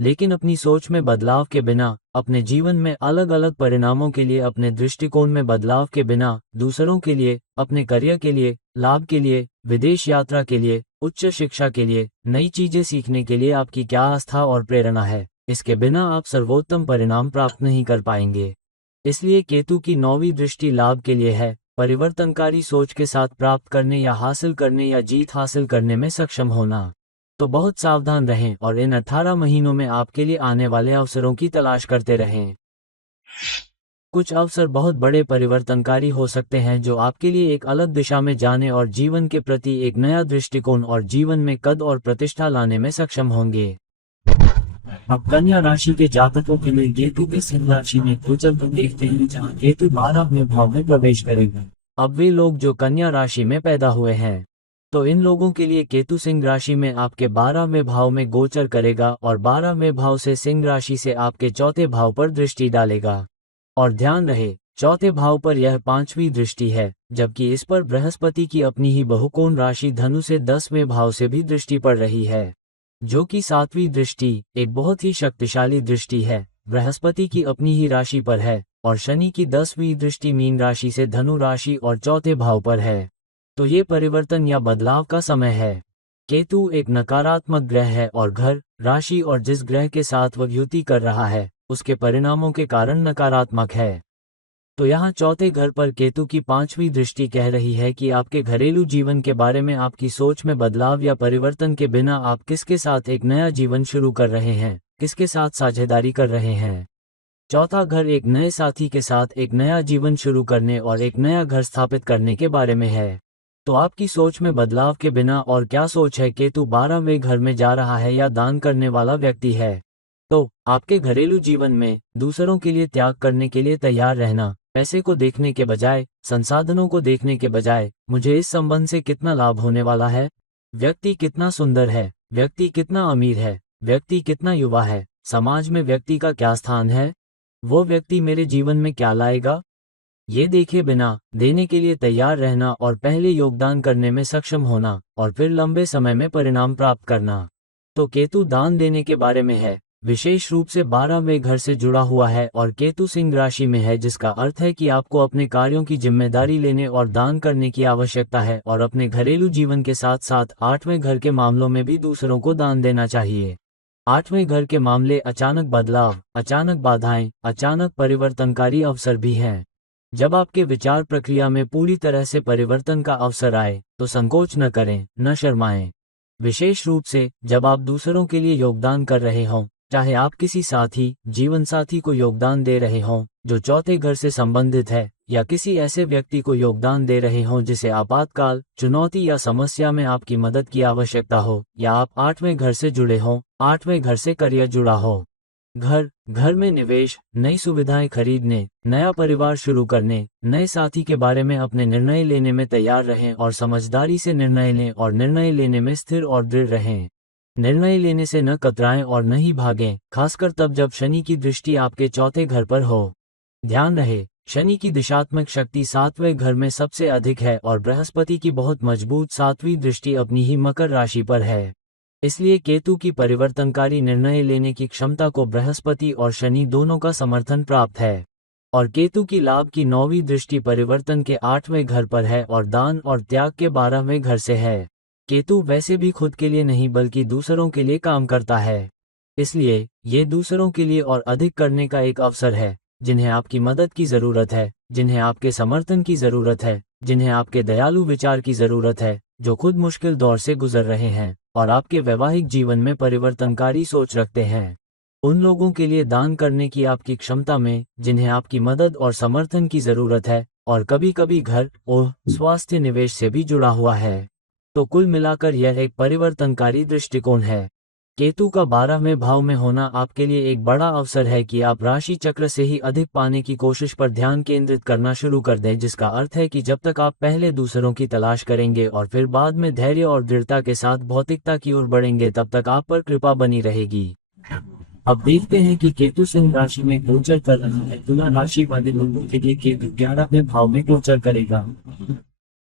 लेकिन अपनी सोच में बदलाव के बिना, अपने जीवन में अलग अलग परिणामों के लिए अपने दृष्टिकोण में बदलाव के बिना, दूसरों के लिए, अपने करियर के लिए, लाभ के लिए, विदेश यात्रा के लिए, उच्च शिक्षा के लिए, नई चीजें सीखने के लिए आपकी क्या आस्था और प्रेरणा है, इसके बिना आप सर्वोत्तम परिणाम प्राप्त नहीं कर पाएंगे। इसलिए केतु की 9वीं दृष्टि लाभ के लिए है, परिवर्तनकारी सोच के साथ प्राप्त करने या हासिल करने या जीत हासिल करने में सक्षम होना। तो बहुत सावधान रहें और इन 18 महीनों में आपके लिए आने वाले अवसरों की तलाश करते रहें। कुछ अवसर बहुत बड़े परिवर्तनकारी हो सकते हैं जो आपके लिए एक अलग दिशा में जाने और जीवन के प्रति एक नया दृष्टिकोण और जीवन में कद और प्रतिष्ठा लाने में सक्षम होंगे। अब कन्या राशि के जातकों के लिए केतु के सिंह राशि में गोचर को देखते हैं, जहां केतु 12वें भाव में प्रवेश करेगा। अब वे लोग जो कन्या राशि में पैदा हुए हैं तो इन लोगों के लिए केतु सिंह राशि में आपके 12वें भाव में गोचर करेगा और 12वें भाव से सिंह राशि से आपके चौथे भाव पर दृष्टि डालेगा। और ध्यान रहे, चौथे भाव पर यह 5वीं दृष्टि है, जबकि इस पर बृहस्पति की अपनी ही बहुकोण राशि धनु से 10वें भाव से भी दृष्टि पड़ रही है, जो कि 7वीं दृष्टि एक बहुत ही शक्तिशाली दृष्टि है, बृहस्पति की अपनी ही राशि पर है। और शनि की 10वीं दृष्टि मीन राशि से धनु राशि और चौथे भाव पर है। तो ये परिवर्तन या बदलाव का समय है। केतु एक नकारात्मक ग्रह है और घर, राशि और जिस ग्रह के साथ वह युति कर रहा है उसके परिणामों के कारण नकारात्मक है। तो यहाँ चौथे घर पर केतु की 5वीं दृष्टि कह रही है कि आपके घरेलू जीवन के बारे में आपकी सोच में बदलाव या परिवर्तन के बिना आप किसके साथ एक नया जीवन शुरू कर रहे हैं, किसके साथ साझेदारी कर रहे हैं। चौथा घर एक नए साथी के साथ एक नया जीवन शुरू करने और एक नया घर स्थापित करने के बारे में है। तो आपकी सोच में बदलाव के बिना और क्या सोच है। केतु 12वें घर में जा रहा है या दान करने वाला व्यक्ति है। तो आपके घरेलू जीवन में दूसरों के लिए त्याग करने के लिए तैयार रहना, पैसे को देखने के बजाय, संसाधनों को देखने के बजाय मुझे इस संबंध से कितना लाभ होने वाला है, व्यक्ति कितना सुंदर है, व्यक्ति कितना अमीर है, व्यक्ति कितना युवा है, समाज में व्यक्ति का क्या स्थान है, वो व्यक्ति मेरे जीवन में क्या लाएगा, ये देखे बिना देने के लिए तैयार रहना और पहले योगदान करने में सक्षम होना और फिर लंबे समय में परिणाम प्राप्त करना। तो केतु दान देने के बारे में है, विशेष रूप से 12वें घर से जुड़ा हुआ है और केतु सिंह राशि में है, जिसका अर्थ है कि आपको अपने कार्यों की जिम्मेदारी लेने और दान करने की आवश्यकता है और अपने घरेलू जीवन के साथ साथ 8वें घर के मामलों में भी दूसरों को दान देना चाहिए। 8वें घर के मामले अचानक बदलाव, अचानक बाधाएं, अचानक परिवर्तनकारी अवसर भी हैं। जब आपके विचार प्रक्रिया में पूरी तरह से परिवर्तन का अवसर आए तो संकोच न करें, न शर्माएं। विशेष रूप से जब आप दूसरों के लिए योगदान कर रहे हों, चाहे आप किसी साथी, जीवन साथी को योगदान दे रहे हों जो चौथे घर से संबंधित है, या किसी ऐसे व्यक्ति को योगदान दे रहे हों जिसे आपातकाल, चुनौती या समस्या में आपकी मदद की आवश्यकता हो, या आप 8वें घर से जुड़े हों, 8वें घर से करियर जुड़ा हो। घर में निवेश, नई सुविधाएं खरीदने, नया परिवार शुरू करने, नए साथी के बारे में अपने निर्णय लेने में तैयार रहें और समझदारी से निर्णय लें और निर्णय लेने में स्थिर और दृढ़ रहें। निर्णय लेने से न कतराएं और न ही भागें, खासकर तब जब शनि की दृष्टि आपके चौथे घर पर हो। ध्यान रहे, शनि की दिशात्मक शक्ति 7वें घर में सबसे अधिक है और बृहस्पति की बहुत मजबूत 7वीं दृष्टि अपनी ही मकर राशि पर है। इसलिए केतु की परिवर्तनकारी निर्णय लेने की क्षमता को बृहस्पति और शनि दोनों का समर्थन प्राप्त है। और केतु की लाभ की 9वीं दृष्टि परिवर्तन के 8वें घर पर है और दान और त्याग के 12वें घर से है। केतु वैसे भी खुद के लिए नहीं बल्कि दूसरों के लिए काम करता है, इसलिए ये दूसरों के लिए और अधिक करने का एक अवसर है, जिन्हें आपकी मदद की जरूरत है, जिन्हें आपके समर्थन की जरूरत है, जिन्हें आपके दयालु विचार की जरूरत है, जो खुद मुश्किल दौर से गुजर रहे हैं और आपके वैवाहिक जीवन में परिवर्तनकारी सोच रखते हैं। उन लोगों के लिए दान करने की आपकी क्षमता में जिन्हें आपकी मदद और समर्थन की जरूरत है और कभी कभी घर और स्वास्थ्य निवेश से भी जुड़ा हुआ है। तो कुल मिलाकर यह एक परिवर्तनकारी दृष्टिकोण है। केतु का 12वें भाव में होना आपके लिए एक बड़ा अवसर है कि आप राशि चक्र से ही अधिक पाने की कोशिश पर ध्यान केंद्रित करना शुरू कर दें, जिसका अर्थ है कि जब तक आप पहले दूसरों की तलाश करेंगे और फिर बाद में धैर्य और दृढ़ता के साथ भौतिकता की ओर बढ़ेंगे, तब तक आप पर कृपा बनी रहेगी। अब देखते हैं कि केतु सिंह राशि में गोचर कर रहा है। तुला राशि वाले लोगों के लिए केतु 11वें भाव में गोचर करेगा।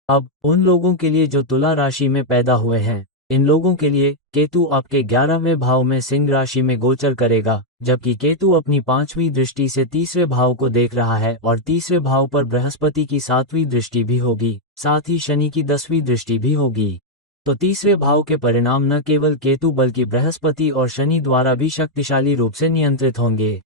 अब उन लोगों के लिए जो तुला राशि में पैदा हुए हैं, इन लोगों के लिए केतु आपके 11वें भाव में सिंह राशि में गोचर करेगा, जबकि केतु अपनी 5वीं दृष्टि से तीसरे भाव को देख रहा है और तीसरे भाव पर बृहस्पति की 7वीं दृष्टि भी होगी, साथ ही शनि की 10वीं दृष्टि भी होगी। तो तीसरे भाव के परिणाम न केवल केतु बल्कि बृहस्पति और शनि द्वारा भी शक्तिशाली रूप से नियंत्रित होंगे।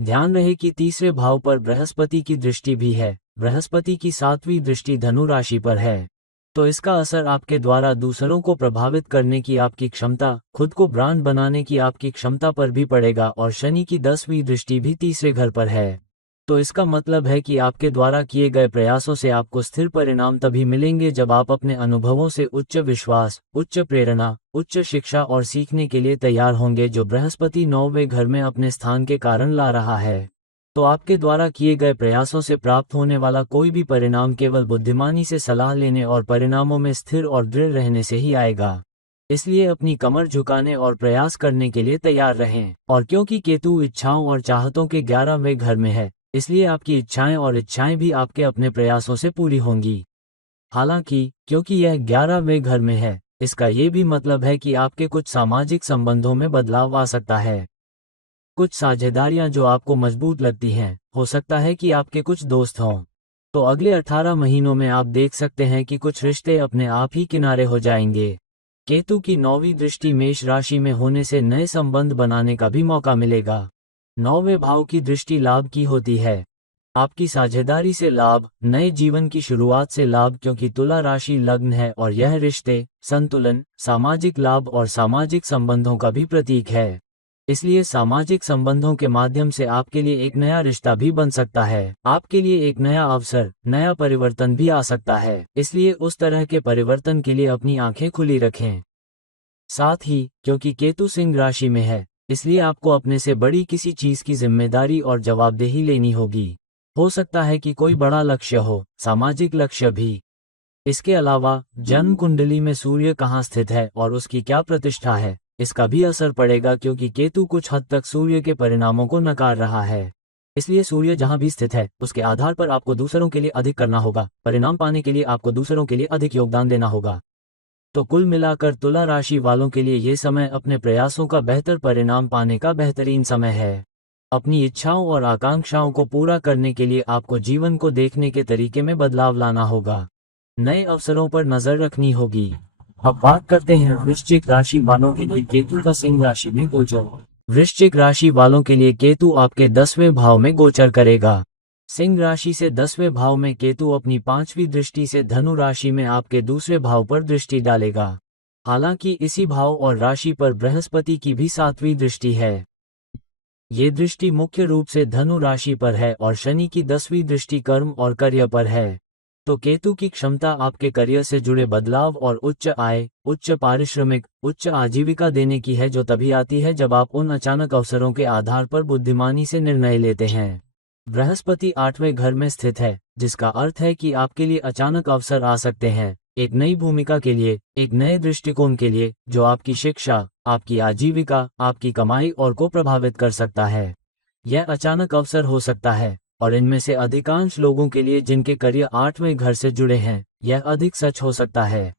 ध्यान रहे कि तीसरे भाव पर बृहस्पति की दृष्टि भी है। बृहस्पति की 7वीं दृष्टि धनु राशि पर है, तो इसका असर आपके द्वारा दूसरों को प्रभावित करने की आपकी क्षमता, खुद को ब्रांड बनाने की आपकी क्षमता पर भी पड़ेगा। और शनि की 10वीं दृष्टि भी तीसरे घर पर है, तो इसका मतलब है कि आपके द्वारा किए गए प्रयासों से आपको स्थिर परिणाम तभी मिलेंगे जब आप अपने अनुभवों से उच्च विश्वास, उच्च प्रेरणा, उच्च शिक्षा और सीखने के लिए तैयार होंगे, जो बृहस्पति 9वें घर में अपने स्थान के कारण ला रहा है। तो आपके द्वारा किए गए प्रयासों से प्राप्त होने वाला कोई भी परिणाम केवल बुद्धिमानी से सलाह लेने और परिणामों में स्थिर और दृढ़ रहने से ही आएगा। इसलिए अपनी कमर झुकाने और प्रयास करने के लिए तैयार रहें। और क्योंकि केतु इच्छाओं और चाहतों के 11वें घर में है, इसलिए आपकी इच्छाएं और इच्छाएं भी आपके अपने प्रयासों से पूरी होंगी। हालांकि क्योंकि यह 11वें घर में है, इसका ये भी मतलब है कि आपके कुछ सामाजिक संबंधों में बदलाव आ सकता है। कुछ साझेदारियां जो आपको मजबूत लगती हैं, हो सकता है कि आपके कुछ दोस्त हों। तो अगले 18 महीनों में आप देख सकते हैं कि कुछ रिश्ते अपने आप ही किनारे हो जाएंगे। केतु की 9वीं दृष्टि मेष राशि में होने से नए संबंध बनाने का भी मौका मिलेगा। 9वें भाव की दृष्टि लाभ की होती है। आपकी साझेदारी से लाभ, नए जीवन की शुरुआत से लाभ, क्योंकि तुला राशि लग्न है और यह रिश्ते, संतुलन, सामाजिक लाभ और सामाजिक संबंधों का भी प्रतीक है। इसलिए सामाजिक संबंधों के माध्यम से आपके लिए एक नया रिश्ता भी बन सकता है। आपके लिए एक नया अवसर, नया परिवर्तन भी आ सकता है। इसलिए उस तरह के परिवर्तन के लिए अपनी आंखें खुली रखें। साथ ही क्योंकि केतु सिंह राशि में है, इसलिए आपको अपने से बड़ी किसी चीज की जिम्मेदारी और जवाबदेही लेनी होगी। हो सकता है कि कोई बड़ा लक्ष्य हो, सामाजिक लक्ष्य भी। इसके अलावा जन्म कुंडली में सूर्य कहाँ स्थित है और उसकी क्या प्रतिष्ठा है, इसका भी असर पड़ेगा, क्योंकि केतु कुछ हद तक सूर्य के परिणामों को नकार रहा है। इसलिए सूर्य जहां भी स्थित है, उसके आधार पर आपको दूसरों के लिए अधिक करना होगा। परिणाम पाने के लिए आपको दूसरों के लिए अधिक योगदान देना होगा। तो कुल मिलाकर तुला राशि वालों के लिए ये समय अपने प्रयासों का बेहतर परिणाम पाने का बेहतरीन समय है। अपनी इच्छाओं और आकांक्षाओं को पूरा करने के लिए आपको जीवन को देखने के तरीके में बदलाव लाना होगा। नए अवसरों पर नजर रखनी होगी। अब बात करते हैं वृश्चिक राशि वालों के लिए केतु का सिंह राशि में गोचर। वृश्चिक राशि वालों के लिए केतु आपके 10वें भाव में गोचर करेगा। सिंह राशि से 10वें भाव में केतु अपनी 5वीं दृष्टि से धनु राशि में आपके दूसरे भाव पर दृष्टि डालेगा। हालांकि इसी भाव और राशि पर बृहस्पति की भी 7वीं दृष्टि है। ये दृष्टि मुख्य रूप से धनु राशि पर है और शनि की 10वीं दृष्टि कर्म और करियर पर है। तो केतु की क्षमता आपके करियर से जुड़े बदलाव और उच्च आय, उच्च पारिश्रमिक, उच्च आजीविका देने की है, जो तभी आती है जब आप उन अचानक अवसरों के आधार पर बुद्धिमानी से निर्णय लेते हैं। बृहस्पति 8वें घर में स्थित है, जिसका अर्थ है कि आपके लिए अचानक अवसर आ सकते हैं, एक नई भूमिका के लिए, एक नए दृष्टिकोण के लिए, जो आपकी शिक्षा, आपकी आजीविका, आपकी कमाई और को प्रभावित कर सकता है। यह अचानक अवसर हो सकता है, और इनमें से अधिकांश लोगों के लिए जिनके करियर 8वें घर से जुड़े हैं, यह अधिक सच हो सकता है।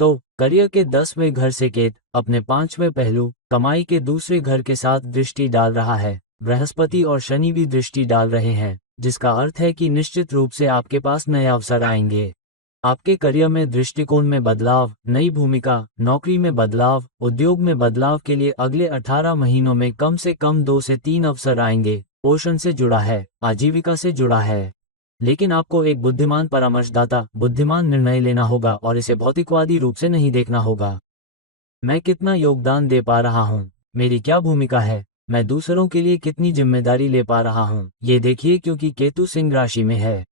तो करियर के 10वें घर से केतु अपने 5वें पहलू, कमाई के दूसरे घर के साथ दृष्टि डाल रहा है। बृहस्पति और शनि भी दृष्टि डाल रहे हैं, जिसका अर्थ है कि निश्चित रूप से आपके पास नए अवसर आएंगे। आपके करियर में दृष्टिकोण में बदलाव, नई भूमिका, नौकरी में बदलाव, उद्योग में बदलाव के लिए अगले 18 महीनों में कम से कम 2 से 3 अवसर आएंगे। पोषण से जुड़ा है, आजीविका से जुड़ा है। लेकिन आपको एक बुद्धिमान परामर्शदाता, बुद्धिमान निर्णय लेना होगा और इसे भौतिकवादी रूप से नहीं देखना होगा। मैं कितना योगदान दे पा रहा हूँ, मेरी क्या भूमिका है, मैं दूसरों के लिए कितनी जिम्मेदारी ले पा रहा हूँ, ये देखिए, क्योंकि केतु सिंह राशि में है।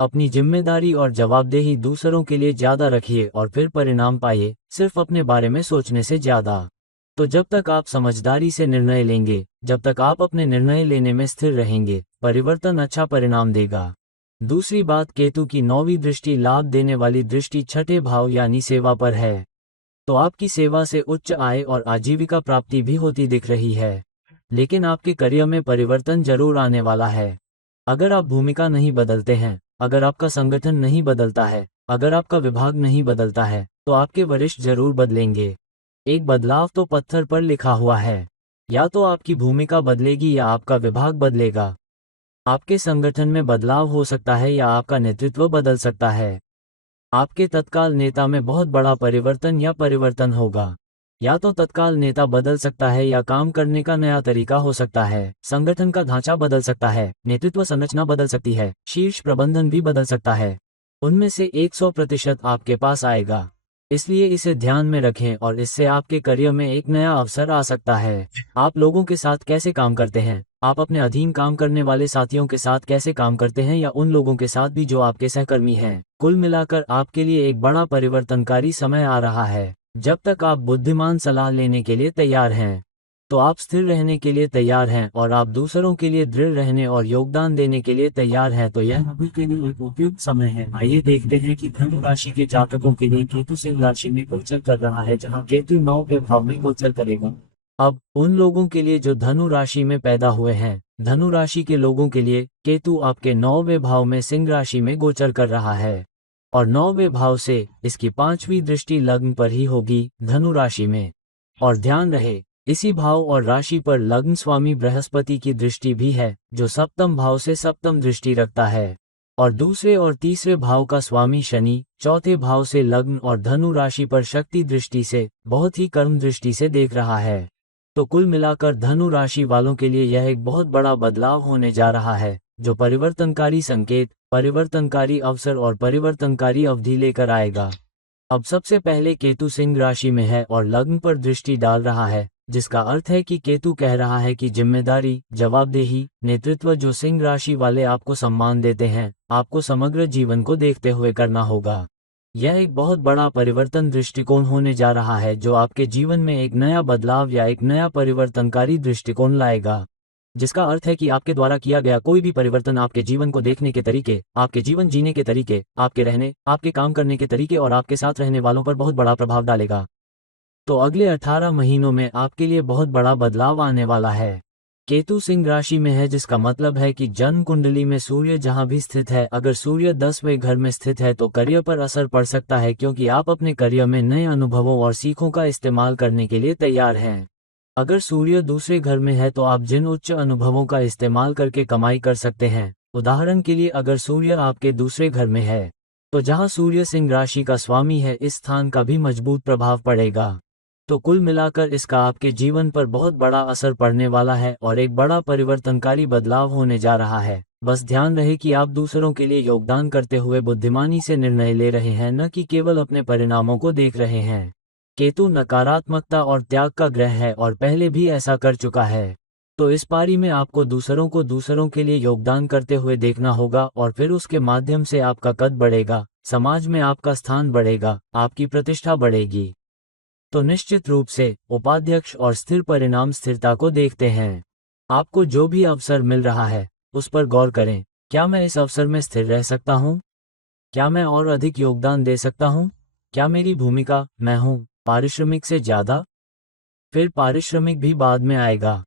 अपनी जिम्मेदारी और जवाबदेही दूसरों के लिए ज्यादा रखिए और फिर परिणाम पाइए, सिर्फ अपने बारे में सोचने से ज्यादा। तो जब तक आप समझदारी से निर्णय लेंगे, जब तक आप अपने निर्णय लेने में स्थिर रहेंगे, परिवर्तन अच्छा परिणाम देगा। दूसरी बात, केतु की 9वीं दृष्टि लाभ देने वाली दृष्टि 6ठे भाव यानी सेवा पर है। तो आपकी सेवा से उच्च आय और आजीविका प्राप्ति भी होती दिख रही है। लेकिन आपके करियर में परिवर्तन जरूर आने वाला है। अगर आप भूमिका नहीं बदलते हैं, अगर आपका संगठन नहीं बदलता है, अगर आपका विभाग नहीं बदलता है, तो आपके वरिष्ठ जरूर बदलेंगे। एक बदलाव तो पत्थर पर लिखा हुआ है। या तो आपकी भूमिका बदलेगी या आपका विभाग बदलेगा। आपके संगठन में बदलाव हो सकता है या आपका नेतृत्व बदल सकता है। आपके तत्काल नेता में बहुत बड़ा परिवर्तन होगा। या तो तत्काल नेता बदल सकता है या काम करने का नया तरीका हो सकता है। संगठन का ढांचा बदल सकता है, नेतृत्व संरचना बदल सकती है, शीर्ष प्रबंधन भी बदल सकता है। उनमें से 100% आपके पास आएगा। इसलिए इसे ध्यान में रखें और इससे आपके करियर में एक नया अवसर आ सकता है। आप लोगों के साथ कैसे काम करते हैं, आप अपने अधीन काम करने वाले साथियों के साथ कैसे काम करते हैं, या उन लोगों के साथ भी जो आपके सहकर्मी हैं, कुल मिलाकर आपके लिए एक बड़ा परिवर्तनकारी समय आ रहा है, जब तक आप बुद्धिमान सलाह लेने के लिए तैयार हैं। तो आप स्थिर रहने के लिए तैयार हैं और आप दूसरों के लिए दृढ़ रहने और योगदान देने के लिए तैयार हैं, तो यह अभी के लिए एक उपयुक्त समय है। आइए देखते हैं कि धनु राशि के जातकों के लिए केतु सिंह राशि में गोचर कर रहा है, जहां केतु 9वें भाव में गोचर करेगा। अब उन लोगों के लिए जो धनु राशि में पैदा हुए हैं, धनु राशि के लोगों के लिए केतु आपके 9वें भाव में सिंह राशि में गोचर कर रहा है और 9वें भाव से इसकी 5वीं दृष्टि लग्न पर ही होगी, धनु राशि में। और ध्यान रहे, इसी भाव और राशि पर लग्न स्वामी बृहस्पति की दृष्टि भी है, जो सप्तम भाव से सप्तम दृष्टि रखता है। और दूसरे और तीसरे भाव का स्वामी शनि चौथे भाव से लग्न और धनु राशि पर शक्ति दृष्टि से, बहुत ही कर्म दृष्टि से देख रहा है। तो कुल मिलाकर धनु राशि वालों के लिए यह एक बहुत बड़ा बदलाव होने जा रहा है, जो परिवर्तनकारी संकेत, परिवर्तनकारी अवसर और परिवर्तनकारी अवधि लेकर आएगा। अब सबसे पहले केतु सिंह राशि में है और लग्न पर दृष्टि डाल रहा है, जिसका अर्थ है कि केतु कह रहा है कि जिम्मेदारी, जवाबदेही, नेतृत्व जो सिंह राशि वाले आपको सम्मान देते हैं, आपको समग्र जीवन को देखते हुए करना होगा। यह एक बहुत बड़ा परिवर्तन दृष्टिकोण होने जा रहा है, जो आपके जीवन में एक नया बदलाव या एक नया परिवर्तनकारी दृष्टिकोण लाएगा, जिसका अर्थ है कि आपके द्वारा किया गया कोई भी परिवर्तन आपके जीवन को देखने के तरीके, आपके जीवन जीने के तरीके, आपके रहने, आपके काम करने के तरीके और आपके साथ रहने वालों पर बहुत बड़ा प्रभाव डालेगा। तो अगले 18 महीनों में आपके लिए बहुत बड़ा बदलाव आने वाला है। केतु सिंह राशि में है, जिसका मतलब है कि जन्म कुंडली में सूर्य जहां भी स्थित है, अगर सूर्य 10वें घर में स्थित है तो करियर पर असर पड़ सकता है, क्योंकि आप अपने करियर में नए अनुभवों और सीखों का इस्तेमाल करने के लिए तैयार हैं। अगर सूर्य दूसरे घर में है तो आप जिन उच्च अनुभवों का इस्तेमाल करके कमाई कर सकते हैं। उदाहरण के लिए, अगर सूर्य आपके दूसरे घर में है तो जहां सूर्य सिंह राशि का स्वामी है, इस स्थान का भी मजबूत प्रभाव पड़ेगा। तो कुल मिलाकर इसका आपके जीवन पर बहुत बड़ा असर पड़ने वाला है और एक बड़ा परिवर्तनकारी बदलाव होने जा रहा है। बस ध्यान रहे कि आप दूसरों के लिए योगदान करते हुए बुद्धिमानी से निर्णय ले रहे हैं, न कि केवल अपने परिणामों को देख रहे हैं। केतु नकारात्मकता और त्याग का ग्रह है और पहले भी ऐसा कर चुका है। तो इस पारी में आपको दूसरों के लिए योगदान करते हुए देखना होगा और फिर उसके माध्यम से आपका कद बढ़ेगा, समाज में आपका स्थान बढ़ेगा, आपकी प्रतिष्ठा बढ़ेगी। तो निश्चित रूप से उपाध्यक्ष और स्थिर परिणाम स्थिरता को देखते हैं। आपको जो भी अवसर मिल रहा है उस पर गौर करें। क्या मैं इस अवसर में स्थिर रह सकता हूँ? क्या मैं और अधिक योगदान दे सकता हूँ? क्या मेरी भूमिका, मैं हूँ, पारिश्रमिक से ज्यादा? फिर पारिश्रमिक भी बाद में आएगा।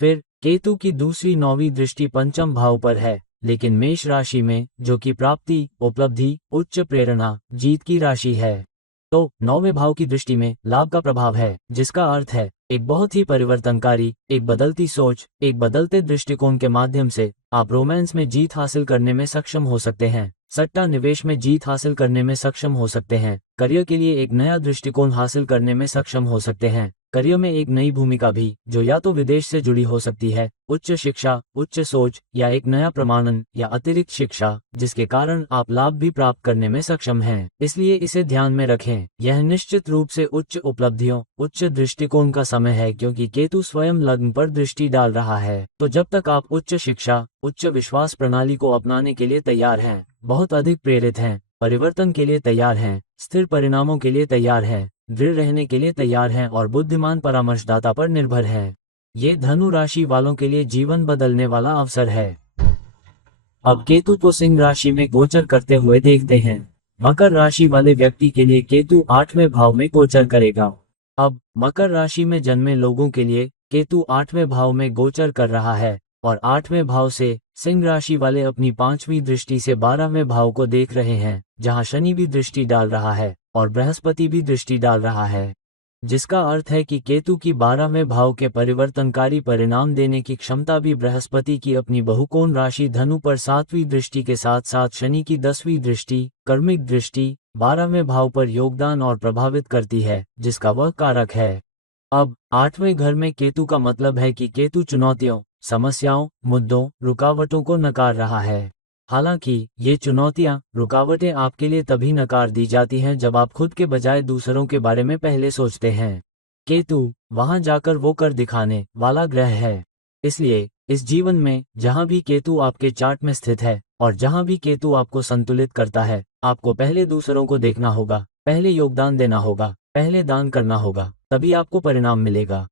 फिर केतु की दूसरी 9वीं दृष्टि पंचम भाव पर है, लेकिन मेष राशि में, जो कि प्राप्ति, उपलब्धि, उच्च प्रेरणा, जीत की राशि है। तो 9वें भाव की दृष्टि में लाभ का प्रभाव है, जिसका अर्थ है एक बहुत ही परिवर्तनकारी, एक बदलती सोच, एक बदलते दृष्टिकोण के माध्यम से आप रोमांस में जीत हासिल करने में सक्षम हो सकते हैं, सट्टा निवेश में जीत हासिल करने में सक्षम हो सकते हैं, करियर के लिए एक नया दृष्टिकोण हासिल करने में सक्षम हो सकते हैं, करियर में एक नई भूमिका भी, जो या तो विदेश से जुड़ी हो सकती है, उच्च शिक्षा, उच्च सोच या एक नया प्रमाणन या अतिरिक्त शिक्षा, जिसके कारण आप लाभ भी प्राप्त करने में सक्षम हैं। इसलिए इसे ध्यान में रखें। यह निश्चित रूप से उच्च उपलब्धियों, उच्च दृष्टिकोण का समय है, क्योंकि केतु स्वयं लग्न पर दृष्टि डाल रहा है। तो जब तक आप उच्च शिक्षा, उच्च विश्वास प्रणाली को अपनाने के लिए तैयार हैं, बहुत अधिक प्रेरित हैं, परिवर्तन के लिए तैयार हैं, स्थिर परिणामों के लिए तैयार हैं, दृढ़ रहने के लिए तैयार हैं और बुद्धिमान परामर्शदाता पर निर्भर हैं, ये धनु राशि वालों के लिए जीवन बदलने वाला अवसर है। अब केतु को सिंह राशि में गोचर करते हुए देखते हैं। मकर राशि वाले व्यक्ति के लिए केतु 8वें भाव में गोचर करेगा। अब मकर राशि में जन्मे लोगों के लिए केतु 8वें भाव में गोचर कर रहा है और 8वें भाव से सिंह राशि वाले अपनी 5वीं दृष्टि से 12वें भाव को देख रहे हैं, जहां शनि भी दृष्टि डाल रहा है और बृहस्पति भी दृष्टि डाल रहा है, जिसका अर्थ है कि केतु की 12वें भाव के परिवर्तनकारी परिणाम देने की क्षमता भी बृहस्पति की अपनी बहुकोण राशि धनु पर 7वीं दृष्टि के साथ साथ शनि की 10वीं दृष्टि, कर्मिक दृष्टि, 12वें भाव पर योगदान और प्रभावित करती है, जिसका वह कारक है। अब 8वें घर में केतु का मतलब है कि केतु चुनौतियों, समस्याओं, मुद्दों, रुकावटों को नकार रहा है। हालांकि ये चुनौतियां, रुकावटें आपके लिए तभी नकार दी जाती हैं जब आप खुद के बजाय दूसरों के बारे में पहले सोचते हैं। केतु वहां जाकर वो कर दिखाने वाला ग्रह है। इसलिए इस जीवन में जहां भी केतु आपके चार्ट में स्थित है और जहां भी केतु आपको संतुलित करता है, आपको पहले दूसरों को देखना होगा, पहले योगदान देना होगा, पहले दान करना होगा, तभी आपको परिणाम मिलेगा।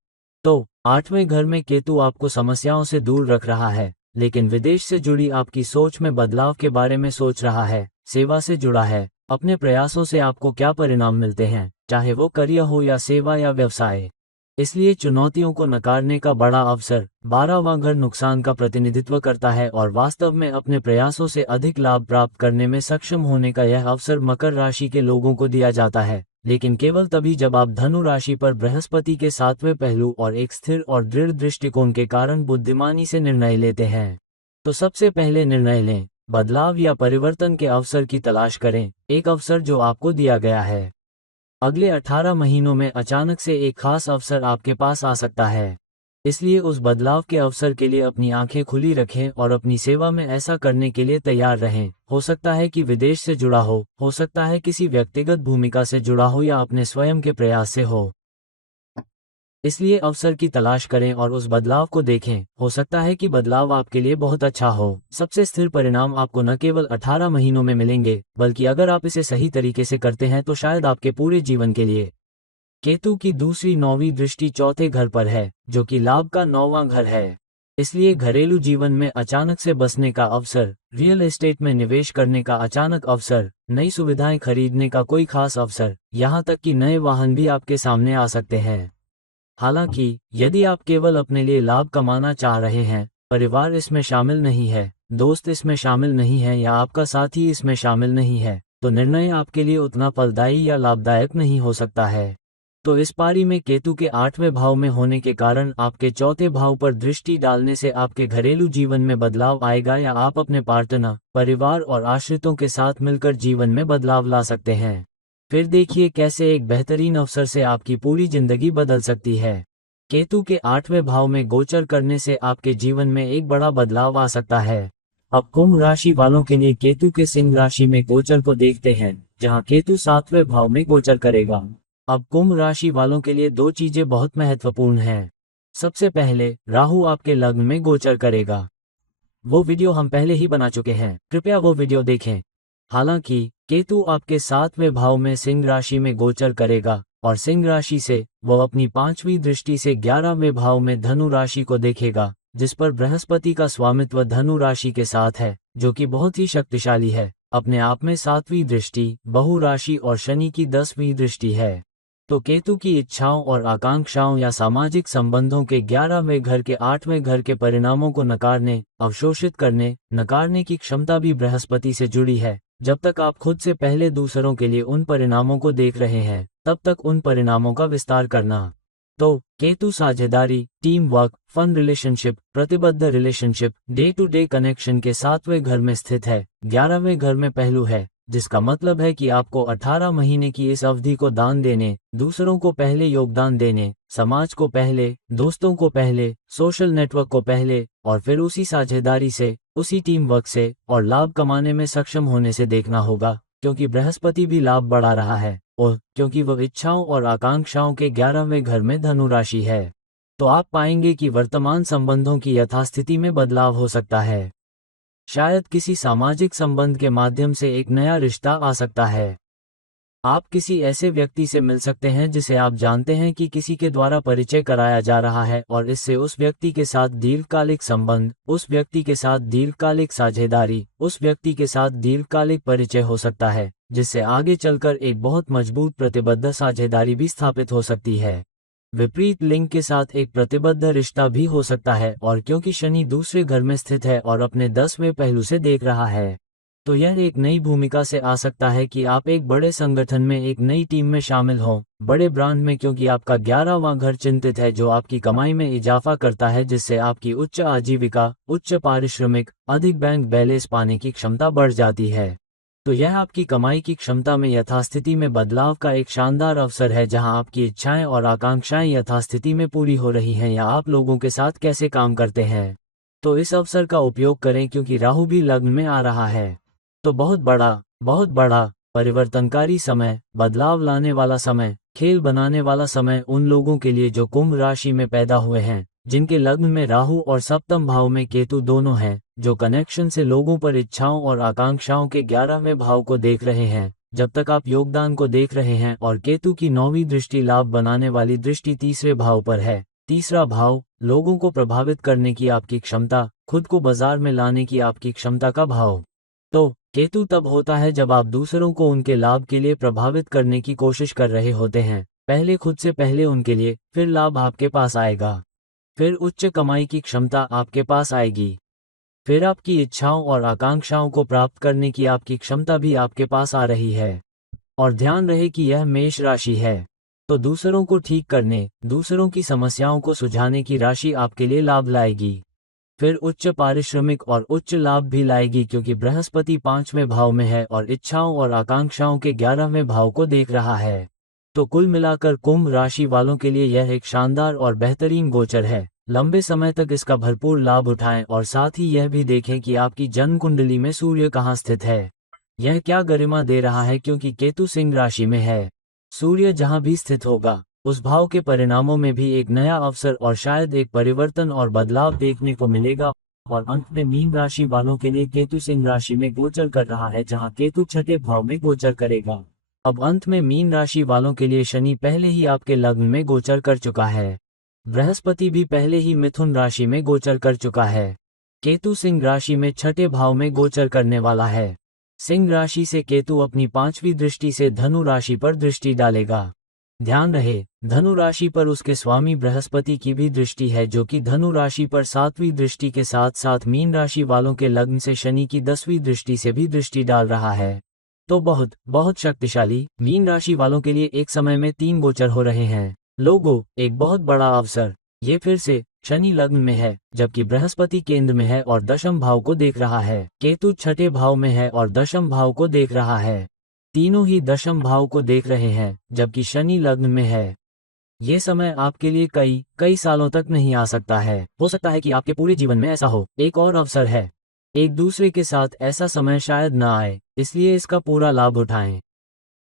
तो 8वें घर में केतु आपको समस्याओं से दूर रख रहा है, लेकिन विदेश से जुड़ी आपकी सोच में बदलाव के बारे में सोच रहा है। सेवा से जुड़ा है, अपने प्रयासों से आपको क्या परिणाम मिलते हैं, चाहे वो करियर हो या सेवा या व्यवसाय। इसलिए चुनौतियों को नकारने का बड़ा अवसर। 12वां घर नुकसान का प्रतिनिधित्व करता है और वास्तव में अपने प्रयासों से अधिक लाभ प्राप्त करने में सक्षम होने का यह अवसर मकर राशि के लोगों को दिया जाता है, लेकिन केवल तभी जब आप धनु राशि पर बृहस्पति के 7वें पहलू और एक स्थिर और दृढ़ दृष्टिकोण के कारण बुद्धिमानी से निर्णय लेते हैं। तो सबसे पहले निर्णय लें, बदलाव या परिवर्तन के अवसर की तलाश करें, एक अवसर जो आपको दिया गया है। अगले 18 महीनों में अचानक से एक खास अवसर आपके पास आ सकता है, इसलिए उस बदलाव के अवसर के लिए अपनी आंखें खुली रखें और अपनी सेवा में ऐसा करने के लिए तैयार रहें। हो सकता है कि विदेश से जुड़ा हो सकता है किसी व्यक्तिगत भूमिका से जुड़ा हो या अपने स्वयं के प्रयास से हो। इसलिए अवसर की तलाश करें और उस बदलाव को देखें। हो सकता है कि बदलाव आपके लिए बहुत अच्छा हो। सबसे स्थिर परिणाम आपको न केवल 18 महीनों में मिलेंगे, बल्कि अगर आप इसे सही तरीके से करते हैं तो शायद आपके पूरे जीवन के लिए। केतु की दूसरी 9वीं दृष्टि चौथे घर पर है, जो कि लाभ का 9वां घर है। इसलिए घरेलू जीवन में अचानक से बसने का अवसर, रियल एस्टेट में निवेश करने का अचानक अवसर, नई सुविधाएं खरीदने का कोई खास अवसर, यहाँ तक कि नए वाहन भी आपके सामने आ सकते हैं। हालांकि यदि आप केवल अपने लिए लाभ कमाना चाह रहे हैं, परिवार इसमें शामिल नहीं है, दोस्त इसमें शामिल नहीं है या आपका साथी इसमें शामिल नहीं है, तो निर्णय आपके लिए उतना फलदायी या लाभदायक नहीं हो सकता है। तो इस पारी में केतु के 8वें भाव में होने के कारण आपके चौथे भाव पर दृष्टि डालने से आपके घरेलू जीवन में बदलाव आएगा या आप अपने पार्टनर, परिवार और आश्रितों के साथ मिलकर जीवन में बदलाव ला सकते हैं। फिर देखिए कैसे एक बेहतरीन अवसर से आपकी पूरी जिंदगी बदल सकती है। केतु के 8वें भाव में गोचर करने से आपके जीवन में एक बड़ा बदलाव आ सकता है। अब कुंभ राशि वालों के लिए केतु के सिंह राशि में गोचर को देखते हैं, जहां केतु 7वें भाव में गोचर करेगा। अब कुंभ राशि वालों के लिए दो चीजें बहुत महत्वपूर्ण हैं। सबसे पहले, राहु आपके लग्न में गोचर करेगा। वो वीडियो हम पहले ही बना चुके हैं, कृपया वो वीडियो देखें। हालांकि केतु आपके 7वें भाव में सिंह राशि में गोचर करेगा और सिंह राशि से वो अपनी 5वीं दृष्टि से 11वें भाव में धनु राशि को देखेगा, जिस पर बृहस्पति का स्वामित्व धनु राशि के साथ है, जो कि बहुत ही शक्तिशाली है। अपने आप में 7वीं दृष्टि बहु राशि और शनि की 10वीं दृष्टि है। तो केतु की इच्छाओं और आकांक्षाओं या सामाजिक संबंधों के 11वें घर के 8वें घर के परिणामों को नकारने, अवशोषित करने, नकारने की क्षमता भी बृहस्पति से जुड़ी है। जब तक आप खुद से पहले दूसरों के लिए उन परिणामों को देख रहे हैं, तब तक उन परिणामों का विस्तार करना। तो केतु साझेदारी, टीम वर्क, फन रिलेशनशिप, प्रतिबद्ध relationship, day to day connection के 7वें घर में स्थित है। 11वें घर में पहलू है, जिसका मतलब है कि आपको 18 महीने की इस अवधि को दान देने, दूसरों को पहले योगदान देने, समाज को पहले, दोस्तों को पहले, सोशल नेटवर्क को पहले और फिर उसी साझेदारी से, उसी टीम वर्क से और लाभ कमाने में सक्षम होने से देखना होगा, क्योंकि बृहस्पति भी लाभ बढ़ा रहा है और क्योंकि वह इच्छाओं और आकांक्षाओं के 11वें घर में धनु राशि है। तो आप पाएंगे कि वर्तमान संबंधों की यथास्थिति में बदलाव हो सकता है। शायद किसी सामाजिक संबंध के माध्यम से एक नया रिश्ता आ सकता है। आप किसी ऐसे व्यक्ति से मिल सकते हैं जिसे आप जानते हैं कि किसी के द्वारा परिचय कराया जा रहा है और इससे उस व्यक्ति के साथ दीर्घकालिक संबंध, उस व्यक्ति के साथ दीर्घकालिक साझेदारी, उस व्यक्ति के साथ दीर्घकालिक परिचय हो सकता है, जिससे आगे चलकर एक बहुत मजबूत प्रतिबद्ध साझेदारी भी स्थापित हो सकती है। विपरीत लिंग के साथ एक प्रतिबद्ध रिश्ता भी हो सकता है, और क्योंकि शनि दूसरे घर में स्थित है और अपने 10वें पहलू से देख रहा है, तो यह एक नई भूमिका से आ सकता है कि आप एक बड़े संगठन में एक नई टीम में शामिल हों, बड़े ब्रांड में, क्योंकि आपका 11वां घर चिंतित है जो आपकी कमाई में इजाफा करता है, जिससे आपकी उच्च आजीविका, उच्च पारिश्रमिक, अधिक बैंक बैलेंस पाने की क्षमता बढ़ जाती है। तो यह आपकी कमाई की क्षमता में यथास्थिति में बदलाव का एक शानदार अवसर है, जहां आपकी इच्छाएं और आकांक्षाएं यथास्थिति में पूरी हो रही हैं या आप लोगों के साथ कैसे काम करते हैं। तो इस अवसर का उपयोग करें, क्योंकि राहु भी लग्न में आ रहा है। तो बहुत बड़ा परिवर्तनकारी समय, बदलाव लाने वाला समय, खेल बनाने वाला समय उन लोगों के लिए जो कुंभ राशि में पैदा हुए हैं, जिनके लग्न में राहु और सप्तम भाव में केतु दोनों हैं, जो कनेक्शन से लोगों पर इच्छाओं और आकांक्षाओं के 11वें भाव को देख रहे हैं, जब तक आप योगदान को देख रहे हैं, और केतु की 9वीं दृष्टि लाभ बनाने वाली दृष्टि तीसरे भाव पर है, तीसरा भाव, लोगों को प्रभावित करने की आपकी क्षमता, खुद को बाजार में लाने की आपकी क्षमता का भाव। तो केतु तब होता है जब आप दूसरों को उनके लाभ के लिए प्रभावित करने की कोशिश कर रहे होते हैं। पहले खुद से पहले उनके लिए, फिर लाभ आपके पास आएगा, फिर उच्च कमाई की क्षमता आपके पास आएगी, फिर आपकी इच्छाओं और आकांक्षाओं को प्राप्त करने की आपकी क्षमता भी आपके पास आ रही है। और ध्यान रहे कि यह मेष राशि है, तो दूसरों को ठीक करने, दूसरों की समस्याओं को सुलझाने की राशि आपके लिए लाभ लाएगी, फिर उच्च पारिश्रमिक और उच्च लाभ भी लाएगी, क्योंकि बृहस्पति 5वें भाव में है और इच्छाओं और आकांक्षाओं के 11वें भाव को देख रहा है। तो कुल मिलाकर कुंभ राशि वालों के लिए यह एक शानदार और बेहतरीन गोचर है। लंबे समय तक इसका भरपूर लाभ उठाएं और साथ ही यह भी देखें कि आपकी जन्म कुंडली में सूर्य कहाँ स्थित है, यह क्या गरिमा दे रहा है, क्योंकि केतु सिंह राशि में है। सूर्य जहां भी स्थित होगा, उस भाव के परिणामों में भी एक नया अवसर और शायद एक परिवर्तन और बदलाव देखने को मिलेगा। और अंत में मीन राशि वालों के लिए केतु सिंह राशि में गोचर कर रहा है, जहां केतु छठे भाव में गोचर करेगा। अब अंत में मीन राशि वालों के लिए शनि पहले ही आपके लग्न में गोचर कर चुका है, बृहस्पति भी पहले ही मिथुन राशि में गोचर कर चुका है, केतु सिंह राशि में छठे भाव में गोचर करने वाला है। सिंह राशि से केतु अपनी 5वीं दृष्टि से धनु राशि पर दृष्टि डालेगा। ध्यान रहे, धनु राशि पर उसके स्वामी बृहस्पति की भी दृष्टि है, जो कि धनु राशि पर 7वीं दृष्टि के साथ साथ मीन राशि वालों के लग्न से शनि की 10वीं दृष्टि से भी दृष्टि डाल रहा है। तो बहुत बहुत शक्तिशाली मीन राशि वालों के लिए एक समय में 3 गोचर हो रहे हैं। लोगों, एक बहुत बड़ा अवसर। ये फिर से शनि लग्न में है, जबकि बृहस्पति केंद्र में है और दशम भाव को देख रहा है। केतु छठे भाव में है और दशम भाव को देख रहा है। तीनों ही दशम भाव को देख रहे हैं, जबकि शनि लग्न में है। ये समय आपके लिए कई सालों तक नहीं आ सकता है। हो सकता है कि आपके पूरे जीवन में ऐसा हो। एक और अवसर है, एक दूसरे के साथ ऐसा समय शायद न आए, इसलिए इसका पूरा लाभ उठाएं।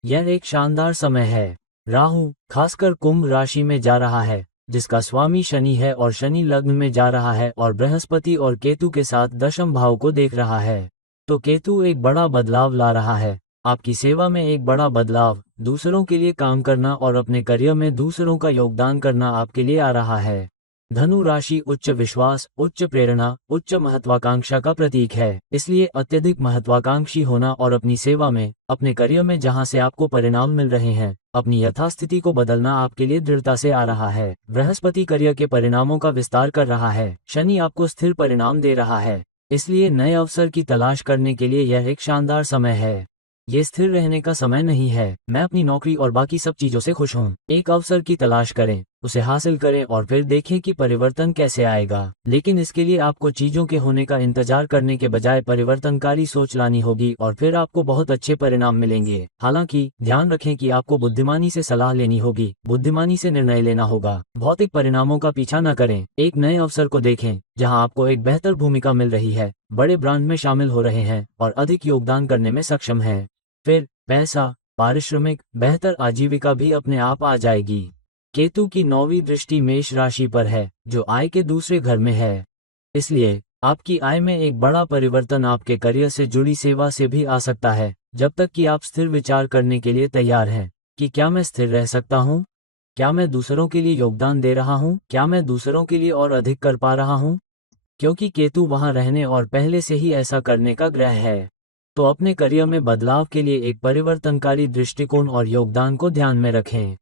यह एक शानदार समय है। राहु खासकर कुंभ राशि में जा रहा है, जिसका स्वामी शनि है और शनि लग्न में जा रहा है और बृहस्पति और केतु के साथ दशम भाव को देख रहा है। तो केतु एक बड़ा बदलाव ला रहा है, आपकी सेवा में एक बड़ा बदलाव, दूसरों के लिए काम करना और अपने करियर में दूसरों का योगदान करना आपके लिए आ रहा है। धनु राशि उच्च विश्वास, उच्च प्रेरणा, उच्च महत्वाकांक्षा का प्रतीक है, इसलिए अत्यधिक महत्वाकांक्षी होना और अपनी सेवा में, अपने करियर में जहां से आपको परिणाम मिल रहे हैं, अपनी यथास्थिति को बदलना आपके लिए दृढ़ता से आ रहा है। बृहस्पति करियर के परिणामों का विस्तार कर रहा है, शनि आपको स्थिर परिणाम दे रहा है, इसलिए नए अवसर की तलाश करने के लिए यह एक शानदार समय है। ये स्थिर रहने का समय नहीं है। मैं अपनी नौकरी और बाकी सब चीजों से खुश हूँ। एक अवसर की तलाश करें, उसे हासिल करें और फिर देखें कि परिवर्तन कैसे आएगा। लेकिन इसके लिए आपको चीजों के होने का इंतजार करने के बजाय परिवर्तनकारी सोच लानी होगी और फिर आपको बहुत अच्छे परिणाम मिलेंगे। हालांकि ध्यान रखें कि आपको बुद्धिमानी से सलाह लेनी होगी, बुद्धिमानी से निर्णय लेना होगा। भौतिक परिणामों का पीछा न करें, एक नए अवसर को देखें जहां आपको एक बेहतर भूमिका मिल रही है, बड़े ब्रांड में शामिल हो रहे हैं और अधिक योगदान करने में सक्षम है। फिर पैसा, पारिश्रमिक, बेहतर आजीविका भी अपने आप आ जाएगी। केतु की 9वीं दृष्टि मेष राशि पर है, जो आय के दूसरे घर में है, इसलिए आपकी आय में एक बड़ा परिवर्तन आपके करियर से जुड़ी सेवा से भी आ सकता है, जब तक कि आप स्थिर विचार करने के लिए तैयार हैं कि क्या मैं स्थिर रह सकता हूँ, क्या मैं दूसरों के लिए योगदान दे रहा हूँ, क्या मैं दूसरों के लिए और अधिक कर पा रहा हूँ, क्योंकि केतु वहां रहने और पहले से ही ऐसा करने का ग्रह है। तो अपने करियर में बदलाव के लिए एक परिवर्तनकारी दृष्टिकोण और योगदान को ध्यान में रखें।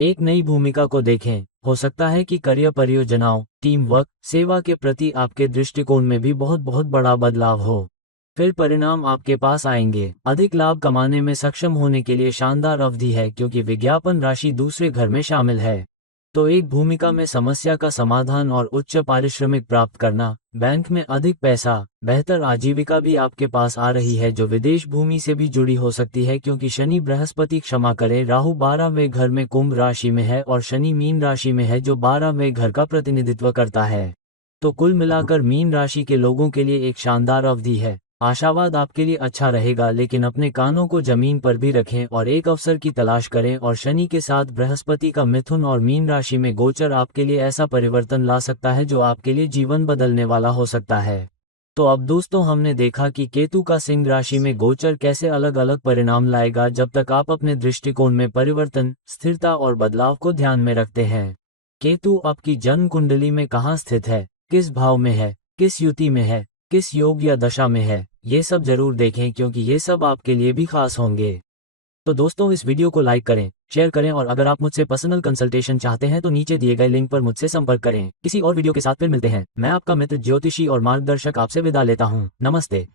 एक नई भूमिका को देखें, हो सकता है कि करियर परियोजनाओं, टीम वर्क, सेवा के प्रति आपके दृष्टिकोण में भी बहुत बड़ा बदलाव हो। फिर परिणाम आपके पास आएंगे। अधिक लाभ कमाने में सक्षम होने के लिए शानदार अवधि है, क्योंकि विज्ञापन राशि दूसरे घर में शामिल है। तो एक भूमिका में समस्या का समाधान और उच्च पारिश्रमिक प्राप्त करना, बैंक में अधिक पैसा, बेहतर आजीविका भी आपके पास आ रही है, जो विदेश भूमि से भी जुड़ी हो सकती है, क्योंकि शनि बृहस्पति क्षमा करें राहु 12वें घर में कुंभ राशि में है और शनि मीन राशि में है, जो 12वें घर का प्रतिनिधित्व करता है। तो कुल मिलाकर मीन राशि के लोगों के लिए एक शानदार अवधि है। आशावाद आपके लिए अच्छा रहेगा, लेकिन अपने कानों को जमीन पर भी रखें और एक अवसर की तलाश करें। और शनि के साथ बृहस्पति का मिथुन और मीन राशि में गोचर आपके लिए ऐसा परिवर्तन ला सकता है जो आपके लिए जीवन बदलने वाला हो सकता है। तो अब दोस्तों, हमने देखा कि केतु का सिंह राशि में गोचर कैसे अलग अलग परिणाम लाएगा, जब तक आप अपने दृष्टिकोण में परिवर्तन, स्थिरता और बदलाव को ध्यान में रखते हैं। केतु आपकी जन्म कुंडली में कहाँ स्थित है, किस भाव में है, किस युति में है, किस योग या दशा में है, ये सब जरूर देखें क्योंकि ये सब आपके लिए भी खास होंगे। तो दोस्तों इस वीडियो को लाइक करें, शेयर करें और अगर आप मुझसे पर्सनल कंसल्टेशन चाहते हैं तो नीचे दिए गए लिंक पर मुझसे संपर्क करें। किसी और वीडियो के साथ फिर मिलते हैं। मैं आपका मित्र ज्योतिषी और मार्गदर्शक आपसे विदा लेता हूँ। नमस्ते।